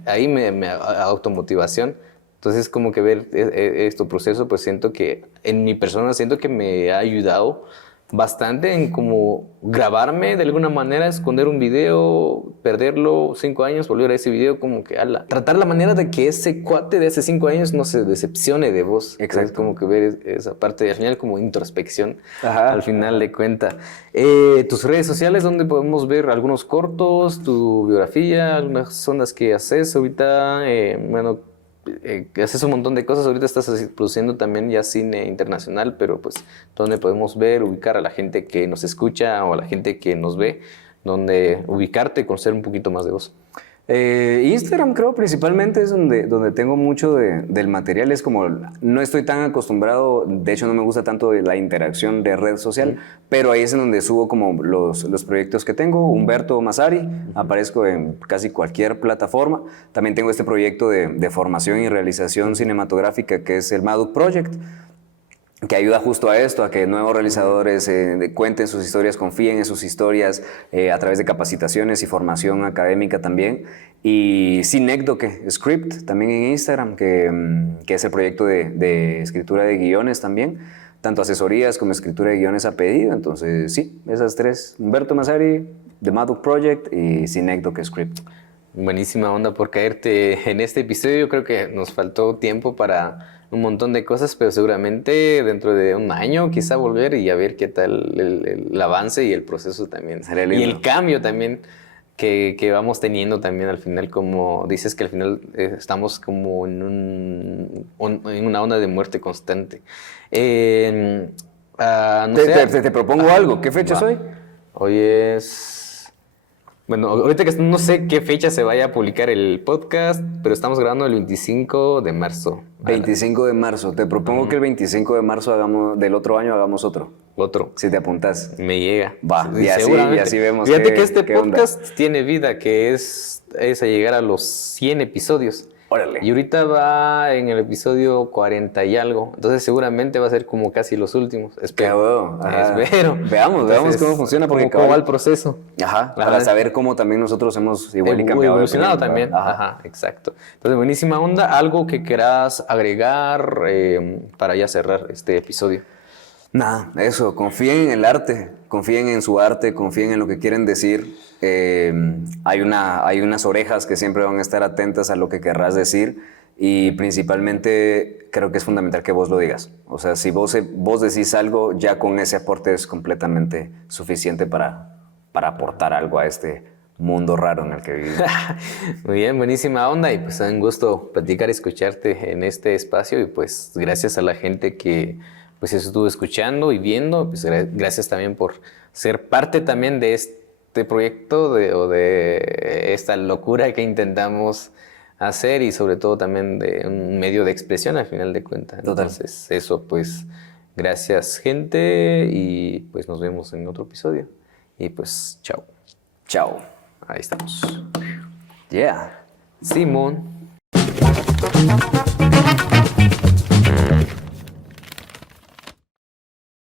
ahí me automotivación. Entonces, como que ver este proceso, pues siento que en mi persona, siento que me ha ayudado bastante en como grabarme de alguna manera, esconder un video, perderlo 5 años, volver a ese video, como que tratar la manera de que ese cuate de hace 5 años no se decepcione de vos. Exacto. Entonces, como que ver esa parte, al final como introspección, al final de cuenta. Tus redes sociales, donde podemos ver algunos cortos, tu biografía, algunas ondas que haces ahorita, que haces un montón de cosas, ahorita estás produciendo también ya cine internacional, pero pues donde podemos ver, ubicar a la gente que nos escucha o a la gente que nos ve, donde ubicarte, conocer un poquito más de vos. Instagram creo principalmente es donde tengo mucho del material, es como no estoy tan acostumbrado, de hecho no me gusta tanto de la interacción de red social, pero ahí es en donde subo como los proyectos que tengo. Humberto Massari, aparezco en casi cualquier plataforma. También tengo este proyecto de formación y realización cinematográfica que es el Maduc Project, que ayuda justo a esto, a que nuevos realizadores cuenten sus historias, confíen en sus historias a través de capacitaciones y formación académica también. Y Sinécdoque Script, también en Instagram, que es el proyecto de escritura de guiones también, tanto asesorías como escritura de guiones a pedido. Entonces, sí, esas tres, Humberto Massari, The Maduc Project y Sinécdoque Script. Buenísima onda por caerte en este episodio. Yo creo que nos faltó tiempo para un montón de cosas, pero seguramente dentro de un año quizá volver y a ver qué tal el avance y el proceso también. Y el cambio también que vamos teniendo también al final, como dices que al final estamos como en una onda de muerte constante. Te propongo algo. ¿Qué fecha es hoy? Hoy es... Bueno, ahorita que no sé qué fecha se vaya a publicar el podcast, pero estamos grabando el 25 de marzo. 25 de marzo. Te propongo que el 25 de marzo del otro año hagamos otro. Si te apuntas. Me llega. Va, y así vemos. Fíjate que este podcast tiene vida, que es a llegar a los 100 episodios. Órale. Y ahorita va en el episodio 40 y algo. Entonces seguramente va a ser como casi los últimos. Espero. Veamos cómo funciona. Porque cómo va el proceso. Para saber cómo también nosotros hemos igual y cambiado. Evolucionado también. Exacto. Entonces, buenísima onda. ¿Algo que quieras agregar para ya cerrar este episodio? Nada, eso, confíen en el arte, confíen en su arte, confíen en lo que quieren decir. Hay unas orejas que siempre van a estar atentas a lo que querrás decir y principalmente creo que es fundamental que vos lo digas. O sea, si vos decís algo, ya con ese aporte es completamente suficiente para aportar algo a este mundo raro en el que vivimos. Muy bien, buenísima onda y pues un gusto platicar y escucharte en este espacio y pues gracias a la gente que pues estuvo escuchando y viendo, pues gracias también por ser parte también de este proyecto o de esta locura que intentamos hacer y sobre todo también de un medio de expresión al final de cuentas. Total. Entonces eso pues gracias gente y pues nos vemos en otro episodio y pues chao. Chao. Ahí estamos. Yeah. Simón.